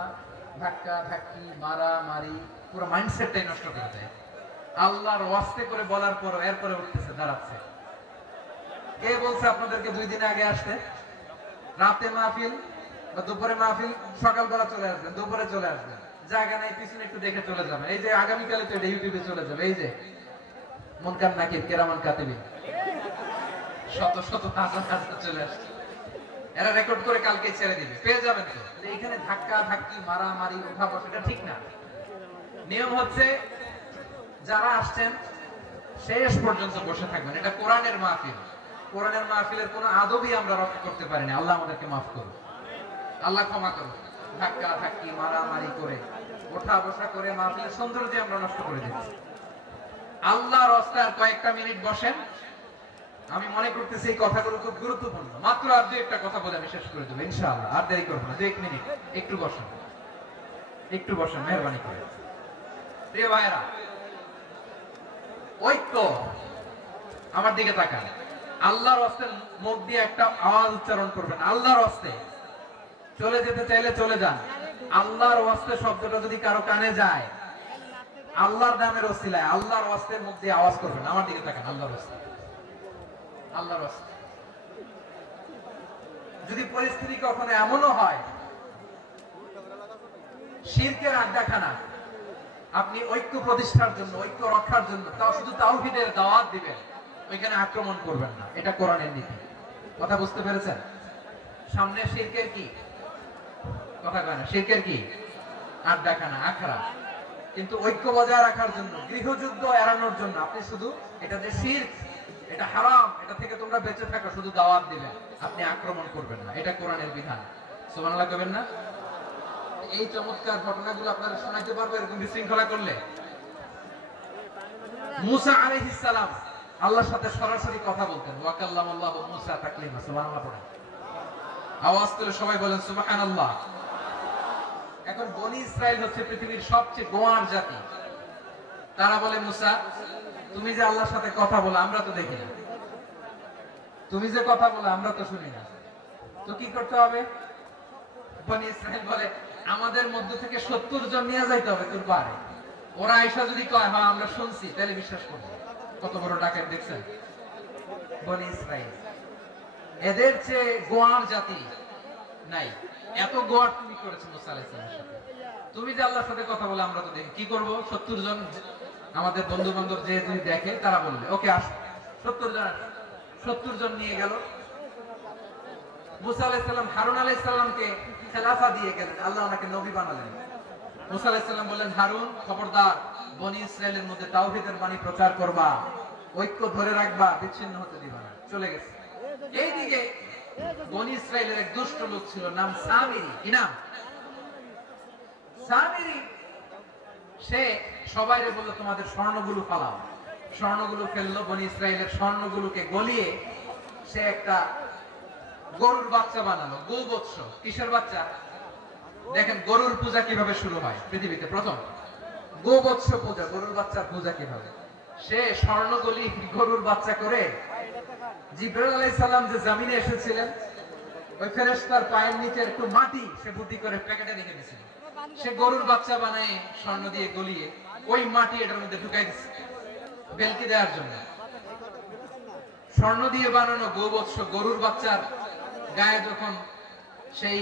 ধাক্কা ধাক্কি, মারা মারি, পুরো মাইন্ডসেটটাই নষ্ট করে দেয়। আল্লাহর ওয়াস্তে করে বলার পর এরপরে উঠতেছে, দাঁড়াচ্ছে। কে বলছে আপনাদেরকে 2 দিন আগে আসতে? রাতে মাহফিল বা দুপুরে মাহফিল, সকালবেলা চলে আসবেন, দুপুরে চলে আসবেন, জায়গা নাই, পিছনে একটু দেখে চলে যাবেন। এই যে আগামীকালে তো ইউটিউবে চলে যাবে, এই যে মুনকার নাকির, কেরামান কাতিবিন, শত শত হাজার হাজার চলে আসছে, এরা রেকর্ড করে কালকে ছেড়ে দিবে, পেয়ে যাবেন তো। এখানে ধাক্কা ধাক্কি, মারামারি, উঠা বসা, এটা ঠিক না। নিয়ম হচ্ছে যারা আসছেন শেষ পর্যন্ত বসে থাকবেন। এটা কোরআনের মাহফিল। কোরআনের মাহফিলের কোনো আদবই আমরা রক্ষা করতে পারিনি। আল্লাহ আমাদেরকে মাফ করুন, আল্লাহ ক্ষমা করুন। ধাক্কা ধাক্কি মারামারি করে ওঠা বসা করে মাহফিলের সৌন্দর্য আমরা নষ্ট করে দিচ্ছি। আল্লাহর রাস্তায় কয়েকটা মিনিট বসেন। আমি মনে করতেছি এই কথাগুলো খুব গুরুত্বপূর্ণ। মাত্র আর দুই একটা কথা বলে আমি শেষ করে দেবো ইনশাআল্লাহ। আর দেরি করবো না, 2 মিনিট। একটু বসেন, একটু বসেন মেহরবানি করে। প্রিয় ভাইরা, ঐক্য, আমার দিকে তাকান। আল্লাহর রাস্তে মুখ দিয়ে একটা আওয়াজ উচ্চারণ করবেন, আল্লাহর রাস্তে। চলে যেতে চাইলে চলে যান। আল্লাহর রাস্তে শব্দটা যদি কারো কানে যায়, আল্লাহর নামের ওসিলায় আল্লাহর রাস্তে মুখ দিয়ে আওয়াজ করবেন। আমার দিকে তাকান, আল্লাহর রাস্তে, আল্লাহর রাস্তে। যদি পরিস্থিতি কখনো এমনও হয় শিরকের আড্ডাখানা, আপনি ঐক্য প্রতিষ্ঠার জন্য, ঐক্য রক্ষার জন্য তাও শুধু তাওহীদের দাওয়াত দিবেন, ওইখানে আক্রমণ করবেন না। এটা কোরআনের নীতি। কথা বুঝতে পেরেছেন? সামনে শিরকের কি কথা কয় না, শিরকের কি আড্ডাখানা, আখড়া। কিন্তু ঐক্য বজায় রাখার জন্য, গৃহযুদ্ধ এড়ানোর জন্য আপনি শুধু এটা যে শিরক, এটা হারাম, এটা থেকে তোমরা বেঁচে থাকো, শুধু দাওয়াত দিবেন, আপনি আক্রমণ করবেন না। এটা কোরআনের বিধান। সুবহানাল্লাহ কইবেন না? এই চমৎকার ঘটনাগুলো আপনারা শোনাইতে পারবো এরকম বিশৃঙ্খলা করলে। মুসা আলাইহিস সালাম আল্লাহর সাথে সরাসরি কথা বলতেন। ওয়া কাল্লামাল্লাহু মুসা তাকলিমা। সুবহানাল্লাহ পড়েন, আওয়াজ করে সবাই বলেন সুবহানাল্লাহ। এখন বনি ইসরাইল হচ্ছে পৃথিবীর সবচেয়ে গোয়ার জাতি। তারা বলে, মুসা তুমি যে আল্লাহর সাথে কথা বলো আমরা তো দেখি না, তুমি যে কথা বলো আমরা তো শুনি না, তো কি করতে হবে? বনি ইসরাইল বলে, আমাদের মধ্য থেকে 70 জন নিয়ে যাইতে হবে তোর পারে। ওরা আয়েশা যদি কয় হ্যাঁ আমরা শুনছি, তাহলে বিশ্বাস করবো। কত বড় ডাকাত দেখছেন বনি ইসরাইল। এদের চেয়ে গোয়ার জাতি নাই। এত গোয়ার তুমি করেছো মুসা আলাইহিস সালামের সাথে। তুমি যে আল্লাহর সাথে কথা বলে আমরা তো দেখি, কি করব? 70 জন আমাদের বন্ধু বান্ধব যে তুমি দেখে তারা বললে ওকে আসো, 70 জন নিয়ে গেল। মুসা আলাইহিস সালাম হারুন আলাইহিস সালামকে খেলাফা দিয়ে গেলেন, আল্লাহ ওনাকে নবী বানালেন। মুসা আলাইহিস সালাম বললেন, হারুন খবরদার, বনি ইসরাইলের মধ্যে তাওহীদের বাণী প্রচার করবা, ঐক্য ধরে রাখবা, বিচ্ছিন্ন হতে দিবা না। চলে গেছে। এইদিকে বনি ইসরাইলের এক দুষ্ট লোক ছিল, নাম সামিরি। কি নাম? সামিরি। সে সবাইরে বলল তোমাদের স্বর্ণগুলো ফালাও। স্বর্ণগুলো ফেললো। বনি ইসরাইলের স্বর্ণগুলোকে গলিয়ে সে একটা গরুর বাচ্চা বানালো। গোবৎস। কিসের বাচ্চা? দেখেন গরুর পূজা কিভাবে শুরু হয় পৃথিবীতে প্রথম। গোবৎস পূজা, গরুর বাচ্চার পূজা কিভাবে। সে স্বর্ণগলি গরুর বাচ্চা করে জিবরাইল আলাইহিস সালাম যে জমিনে এসেছিলেন, ওই ফেরেশতার পায়ের নিচে একটু মাটি সে বুদ্ধি করে প্যাকেটে রেখে দিয়েছিল। সে গরুর বাচ্চা বানায় স্বর্ণ দিয়ে গলিয়ে ওই মাটি এটার মধ্যে ঢুকাই দিচ্ছে বেলকি দেওয়ার জন্য। স্বর্ণ দিয়ে বানানো গোবৎস গরুর বাচ্চার গায়ে যখন সেই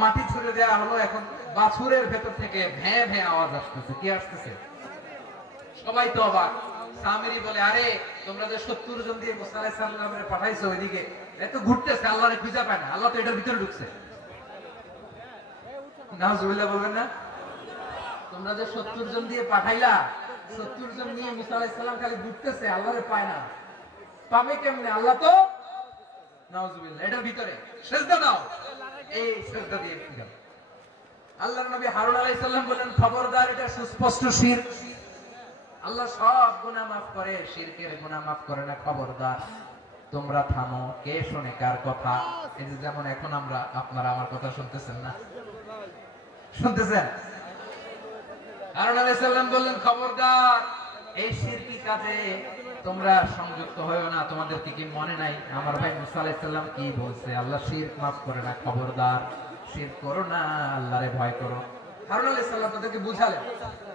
মাটি ছুড়ে দেওয়া হলো, এখন বাছুরের ভেতর থেকে ভ্যাঁ ভ্যাঁ আওয়াজ আসতেছে। কি আসতেছে? সবাই তো অবাক। সামিরি বলে, আরে তোমরা যে 70 জন দিয়ে মুসা আলাইহিস সালামের পাঠাইছো ওইদিকে, এত ঘুরতেছে, আল্লাহরে খুঁজে পায় না, আল্লাহ তো এটার ভিতরে ঢুকছে। নাউজুবিল্লাহ বলবেন না? তোমরা যে 70 জন দিয়ে পাঠাইলা, 70 জন নিয়ে মুসা আলাইহিস সালাম খালি ঘুরতেছে, আল্লাহরে পায় না। পাবে কেমনে? আল্লাহ তো নাউজুবিল্লাহ এটার ভিতরে। সিজদা দাও। এই সিজদা দিয়ে গেল। আল্লাহর নবী হারুন আলাইহিস সালাম বলেন, খবরদার, এটা সুস্পষ্ট শিরক। আল্লাহ সব গুনাহ মাফ করে, শিরকের গুনাহ মাফ করে না। খবরদার, তোমরা থামো। কে শুনে কার কথা? এই যে যেমন এখন আমরা, আপনারা আমার কথা শুনতেছেন না? শুনতেছেন? হারুন আলাইহিস সালাম বললেন, খবরদার, এই শিরকি কাজে তোমরা সংযুক্ত হয়ো না। তোমাদেরকে কি মনে নাই আমার ভাই মুসা আলাইহিস সালাম কি বলছে? আল্লাহ শিরক মাফ করে না। খবরদার, শিরক করো না, আল্লাহরে ভয় করো। হারুন আলাইহিস সালাম তাদেরকে বুঝালেন,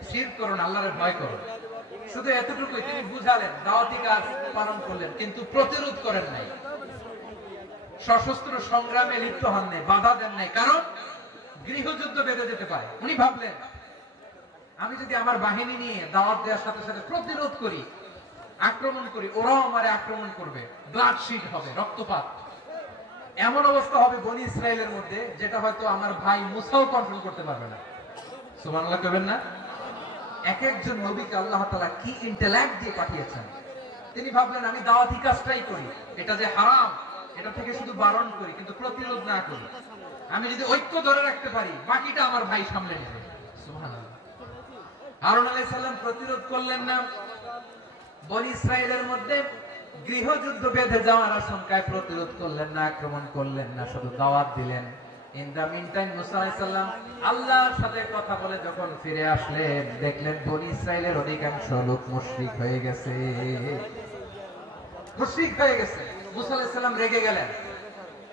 শিরক করো না, আল্লাহরে ভয় করো। শুধু এতটুকুই তিনি বুঝালেন, দাওয়াতি কাজ পালন করলেন, কিন্তু প্রতিরোধ করেন নাই, সশস্ত্র সংগ্রামে লিপ্ত হন নাই, বাধা দেন নাই। কারণ গৃহযুদ্ধ বেঁধে যেতে পারে। উনি ভাবলেন, আমি যদি আমার বাহিনী নিয়ে দাওয়াত দেওয়ার সাথে সাথে প্রতিরোধ করি, আক্রমণ করি, ওরাও আমারে আক্রমণ করবে, ব্লাডশিট হবে, রক্তপাত। এমন অবস্থা হবে বনি ইসরাইলের মধ্যে, যেটা হয়তো আমার ভাই মুসাও কন্ট্রোল করতে পারবে না। সুবহানাল্লাহ কইবেন না? এক একজন নবীকে আল্লাহ তাআলা কি ইন্টেলেক্ট দিয়ে পাঠিয়েছেন। তিনি ভাবলেন আমি দাওয়াতি কাজটাই করি, এটা যে হারাম এটা থেকে শুধু বারণ করি কিন্তু প্রতিরোধ না করি। আমি যদি ঐক্য ধরে রাখতে পারি বাকিটা আমার ভাই সামলে নেবে। সুবহানাল্লাহ। হারুন আলাইহিস সালাম প্রতিরোধ করলেন না। বনি ইসরাইলের মধ্যে গৃহযুদ্ধ বেঁধে যাওয়ার আশঙ্কায় প্রতিরোধ করলেন না, আক্রমণ করলেন না, শুধু দাওয়াত দিলেন। ইন দা মিন টাইম মুসা আলাইহিস সালাম আল্লাহর সাথে কথা বলে যখন ফিরে আসলেন, দেখলেন বনি ইসরাইলের অধিকাংশ লোক মুশরিক হয়ে গেছে। মুশরিক হয়ে গেছে। মুসা আলাইহিস সালাম রেগে গেলেন।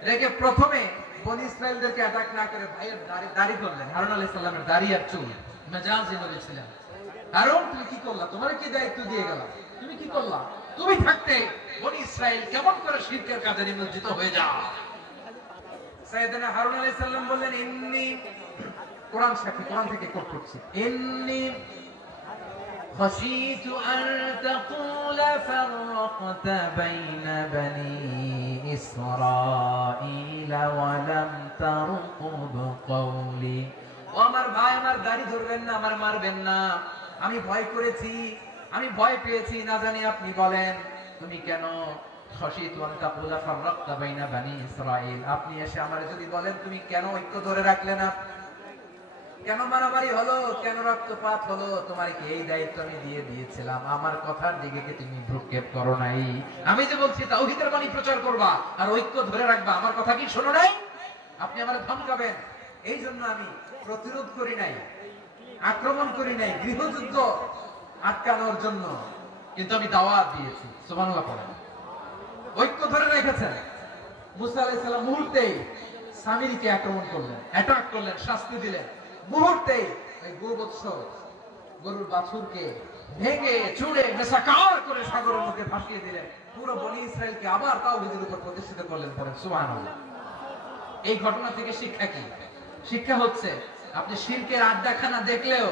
রেগে প্রথমে বনি ইসরাইলদেরকে অ্যাটাক না করে ভাইয়ের দাড়ি ধরলেন। হারুন আলাইহিস সালামের দাড়ি আর চুল মেজাজে বলেছিলেন, হারুন তুমি কি করলা? তোমার কি দায়িত্ব দিয়ে গেলাম? তুমি কি করলা? তুমি থাকতে বনি ইসরাইল কেমন করে শিরকের কাজে নিমজ্জিত হয়ে যায়? সাইয়েদনা হারুন আলাইহিস সালাম বললেন, ইন্নী, কোরআন সাক্ষী, কোরআন থেকে কোট করছি, ইন্নী খাশিতু আন তাকুলা ফাররাকতা বাইনা বনি ইসরাঈল ওয়া লাম তারকুব কওলি। ও আমার ভাই, আমার দাড়ি ধরবেন না, আমার মারবেন না। আমি ভয় করেছি, আমি ভয় পেয়েছি, না জানি আপনি বলেন তুমি কেন খাশিতু আন তাকুলা ফাররাকতা বাইনা বনি ইসরাঈল, আপনি এসে আমারে যদি বলেন তুমি কেন ঐক্য ধরে রাখলে না, কেন মারামারি হলো, কেন রক্তপাত হলো, তোমার কি এই দায়িত্ব আমি দিয়ে দিয়েছিলাম? আমার কথার দিকে কি তুমি ভ্রুক্ষেপ করো নাই? আমি যে বলছি তাওহীদের বাণী প্রচার করবা আর ঐক্য ধরে রাখবা, আমার কথা কি শোনো নাই? আপনি আমারে ধমকাবেন, এই জন্য আমি প্রতিরোধ করি নাই, আক্রমণ করি নাই, গৃহযুদ্ধ আটকানোর জন্য কিন্তু আমি দাওয়াত দিয়েছি। সুবহানাল্লাহ পড়েন। ঐক্য ধরে রেখেছেন। মুসা আলাইহিস সালাম মুহূর্তেই সামিরীকে আক্রমণ করলেন, অ্যাটাক করলেন, শাস্তি দিলেন। মুহূর্তেই ওই গোবৎস গরুর বাছুরকে ভেঙে চুড়ে মেসাকার করে সাগরের মধ্যে ভাসিয়ে দিলেন। পুরো বনি ইসরাইলকে আবার তাওহীদের উপর প্রতিষ্ঠিত করলেন। পড়েন সুবহানাল্লাহ। এই ঘটনা থেকে শিক্ষা কি? শিক্ষা হচ্ছে আপনি শিরকের আড্ডাখানা দেখলেও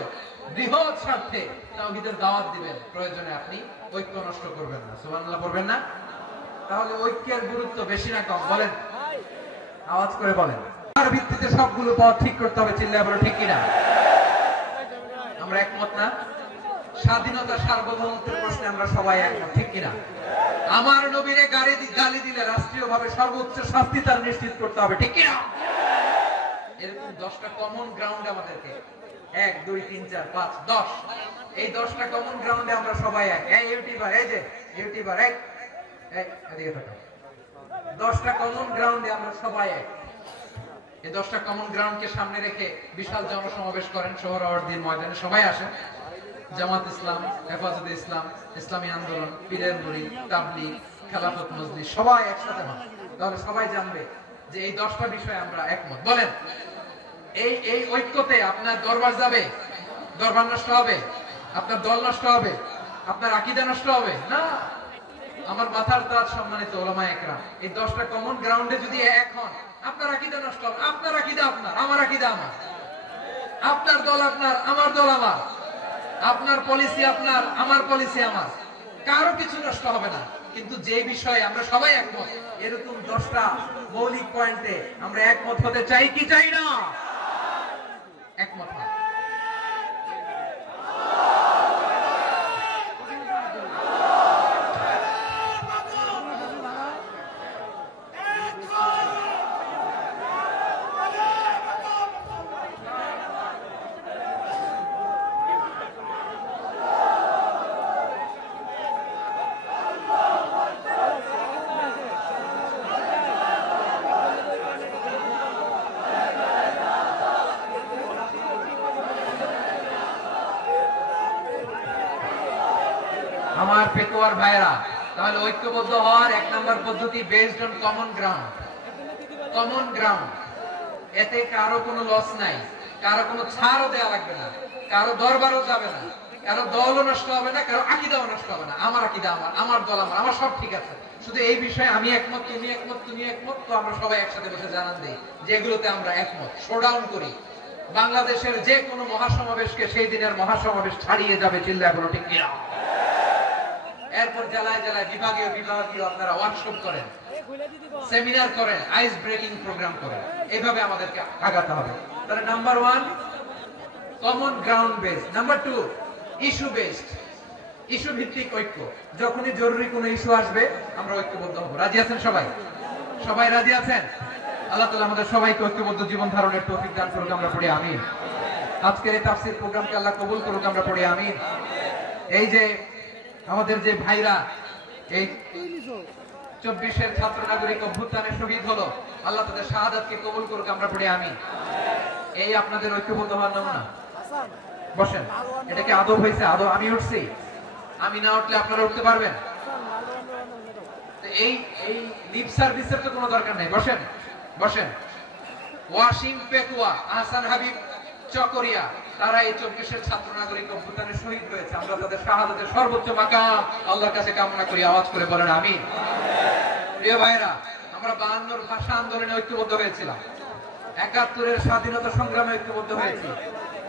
বৃহৎ স্বার্থে তাওহীদের দাওয়াত দিবেন, প্রয়োজনে আপনি ঐক্য নষ্ট করবেন না। সুবহানাল্লাহ পড়বেন না? তাহলে ঐক্যের গুরুত্ব বেশি না কম? বলেন, আওয়াজ করে বলেন। তার ভিত্তিতে সবগুলো পথ ঠিক করতে হবে। চিল্লায় বলো ঠিক কিনা? আমরা একমত না? স্বাধীনতা সার্বভৌমত্বের প্রশ্নে আমরা সবাই একমত, ঠিক কিনা? আমার নবীরে গালি দিলে রাষ্ট্রীয়ভাবে সর্বোচ্চ শাস্তি তার নিশ্চিত করতে হবে, ঠিক কিনা? এরকম 10টা কমন গ্রাউন্ড আমাদেরকে, 1 2 3 4 5 10, এই 10টা কমন গ্রাউন্ডে আমরা সবাই এক। এই ইউটিউবার, এই যে ইউটিউবার, এদিকে থাকো। 10টা কমন গ্রাউন্ডে আমরা সবাই এক। এই 10টা কমন গ্রাউন্ডকে সামনে রেখে বিশাল জনসমাবেশ করেন সোহরাওয়ার্দীর ময়দানে, সবাই আসেন। জামাত ইসলাম, হেফাজতে ইসলাম, ইসলামী আন্দোলন, পীরের মুরিদ, তাবলীগ, খেলাফত মজলিস, সবাই একসাথে হন। তাহলে সবাই জানবে যে এই 10টা বিষয়ে আমরা একমত। বলেন, এই ঐক্যতে আপনার দরবার যাবে, দরবার নষ্ট হবে, আপনার দল নষ্ট হবে, আপনার আকীদা নষ্ট হবে না। আমার মাথার তাজ সম্মানিত উলামায়ে কেরাম, এই 10টা কমন গ্রাউন্ডে যদি এক হন, আপনার আকীদা নষ্ট হবে, আপনার আকীদা আপনার, আমার আকীদা আমার, আপনার দল আপনার, আমার দল আমার, আপনার পলিসি আপনার, আমার পলিসি আমার, কারো কিছু নষ্ট হবে না। কিন্তু যে বিষয়ে আমরা সবাই একমত, এরকম 10টা মৌলিক পয়েন্টে আমরা একমত হতে চাই কি চাই না? একমত হয়। আমার পেকুয়ার ভাইরা, তাহলে ঐক্যবদ্ধ হওয়ার 1 নম্বর পদ্ধতি based on common ground. Common ground, এতে কারো কোনো লস নাই, কারো কোনো ছাড়ও দেওয়া লাগবে না, কারো দরবারও যাবে না, কারো দলও নষ্ট হবে না, কারো আকীদাও নষ্ট হবে না। আমার আকীদা আমার, আমার দল আমার, আমার সব ঠিক আছে। শুধু এই বিষয়ে আমি একমত, তুমি একমত, তুমি একমত, তো আমরা সবাই একসাথে বসে জানান দেই যে এগুলোতে আমরা একমত। শোডাউন করি। বাংলাদেশের যে কোনো মহাসমাবেশকে সেই দিনের মহাসমাবেশ ছাড়িয়ে যাবে। চিল্লায় বলো ঠিক কিনা? এরপর জেলায় জেলায় বিভাগীয় আপনারা ওয়ার্কশপ করেন, সেমিনার করেন, আইস ব্রেকিং প্রোগ্রাম করেন। এইভাবে আমাদেরকে আগাতে হবে। তাহলে number 1 common ground based, number 2 issue based. Issue ভিত্তিক ঐক্য। যখনই জরুরি কোনো ইস্যু আসবে আমরা ঐক্যবদ্ধ হব। রাজি আছেন সবাই? সবাই রাজি আছেন? আল্লাহ তাআলা আমাদের সবাইকে ঐক্যবদ্ধ জীবন ধারণের তৌফিক দান করুক, আমরা পড়ি আমিন। আজকের এই তাফসীর প্রোগ্রামকে আল্লাহ কবুল করুক, আমরা পড়ি আমিন। এই যে আমাদের যে ভাইরা এই 24-এর ছাত্র নাগরিক অভ্যুত্থানে শহীদ হলো, আল্লাহ তাদের শাহাদাতকে কবুল করুক, আমরা পড়ি আমিন। এই আপনাদের ঐক্যবদ্ধ হওয়ার নমুনা। বসেন। এটা কি আদব হয়েছে? আদব আমি উঠছি, আমি না উঠলে আপনারা উঠতে পারবেন? এই এই লিপ সার্ভিসের তো কোনো দরকার নেই। বসেন বসেন। ওয়াসিম পেকুয়া, আহসান হাবিব চকরিয়া, তারা এই 24-এর ছাত্র নাগরিক অভ্যুত্থানে শহীদ হয়েছে। আমরা তাদের শাহাদাতের সর্বোচ্চ মাকাম আল্লাহর কাছে কামনা করি। আওয়াজ করে বলেন আমিন। প্রিয় ভাইরা, আমরা 52-র ভাষা আন্দোলনে ঐক্যবদ্ধ হয়েছিলাম, 71-এর স্বাধীনতা সংগ্রামে ঐক্যবদ্ধ হয়েছি,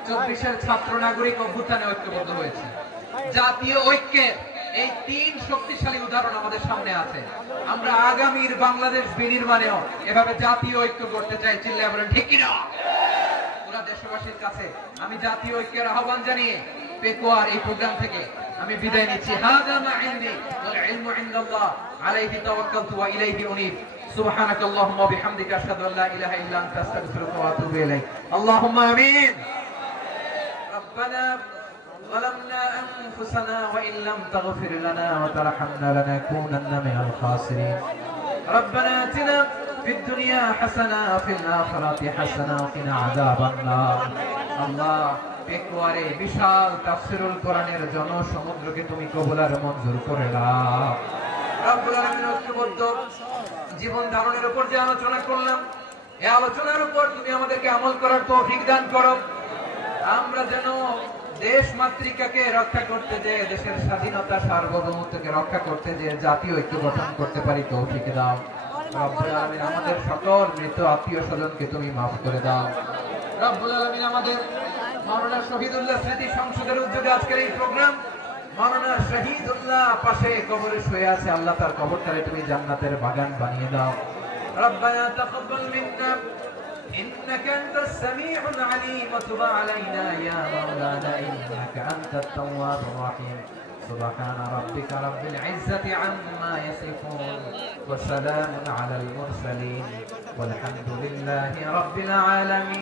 24-এর ছাত্র নাগরিক অভ্যুত্থানে ঐক্যবদ্ধ হয়েছি। জাতীয় ঐক্যের এই 3 শক্তিশালী উদাহরণ আমাদের সামনে আছে। আমরা আগামীর বাংলাদেশ বিনির্মাণেও এভাবে জাতীয় ঐক্য করতে চাই। চিল্লায়ে বলেন ঠিক কিনা? পুরা দেশবাসীর কাছে আমি জাতীয় ঐক্যের আহ্বান জানিয়ে পেকুয়ার এই প্রোগ্রাম থেকে আমি বিদায় নিচ্ছি। হাযা মা ইনদি ওয়াল ইলমু ইনদাল্লাহ আলাইহি তাওয়াক্কালতু ওয়া ইলাইহি উনীব। সুবহানাকাল্লাহুম্মা ওয়া বিহামদিকা আশহাদু আল্লা ইলাহা ইল্লা আনতা আস্তাগফিরুকা ওয়া আতুবু ইলাইক। আল্লাহুম্মা আমিন। রব্বানা ظلمنا أنفسنا وإن لم تغفر لنا وترحمنا لنكونن من الخاسرين. ربنا آتنا في الدنيا حسنة وفي الآخرة حسنة وقنا عذاب النار. الله পেকুয়ারে বিশাল তাফসীরুল কোরআনের জনসমুদ্রকে তুমি কবুল আর মঞ্জুর করে নাও। রব্বুল আলামিন ঐক্যবদ্ধ জীবন ধারণের উপর যে আলোচনা করলাম, এই আলোচনার উপর তুমি আমাদেরকে আমল করার তৌফিক দান করো। আমরা যেন দেশ মাতৃকাকে রক্ষা করতে যে, দেশের স্বাধীনতা সার্বভৌমত্বকে রক্ষা করতে যে জাতীয় ঐক্য গঠন করতে পারি তৌফিক দাও। রব্বুল আলামিন আমাদের সকল মৃত আত্মীয় স্বজনকে তুমি মাফ করে দাও। রব্বুল আলামিন আমাদের মাওলানা শহীদুল্লাহ স্মৃতি সংসদের উদ্যোগে আজকের এই প্রোগ্রাম, মাওলানা শহীদুল্লাহ পাশে কবরে শুয়ে আছে, আল্লাহ তার কবরটারে তুমি জান্নাতের বাগান বানিয়ে দাও। রব্বানা তাকাব্বাল মিন্না إنك أنت السميع العليم وتب علينا يا مولانا إنك أنت التواب الرحيم. سبحان ربك رب العزة عما يصفون وسلام على المرسلين والحمد لله رب العالمين.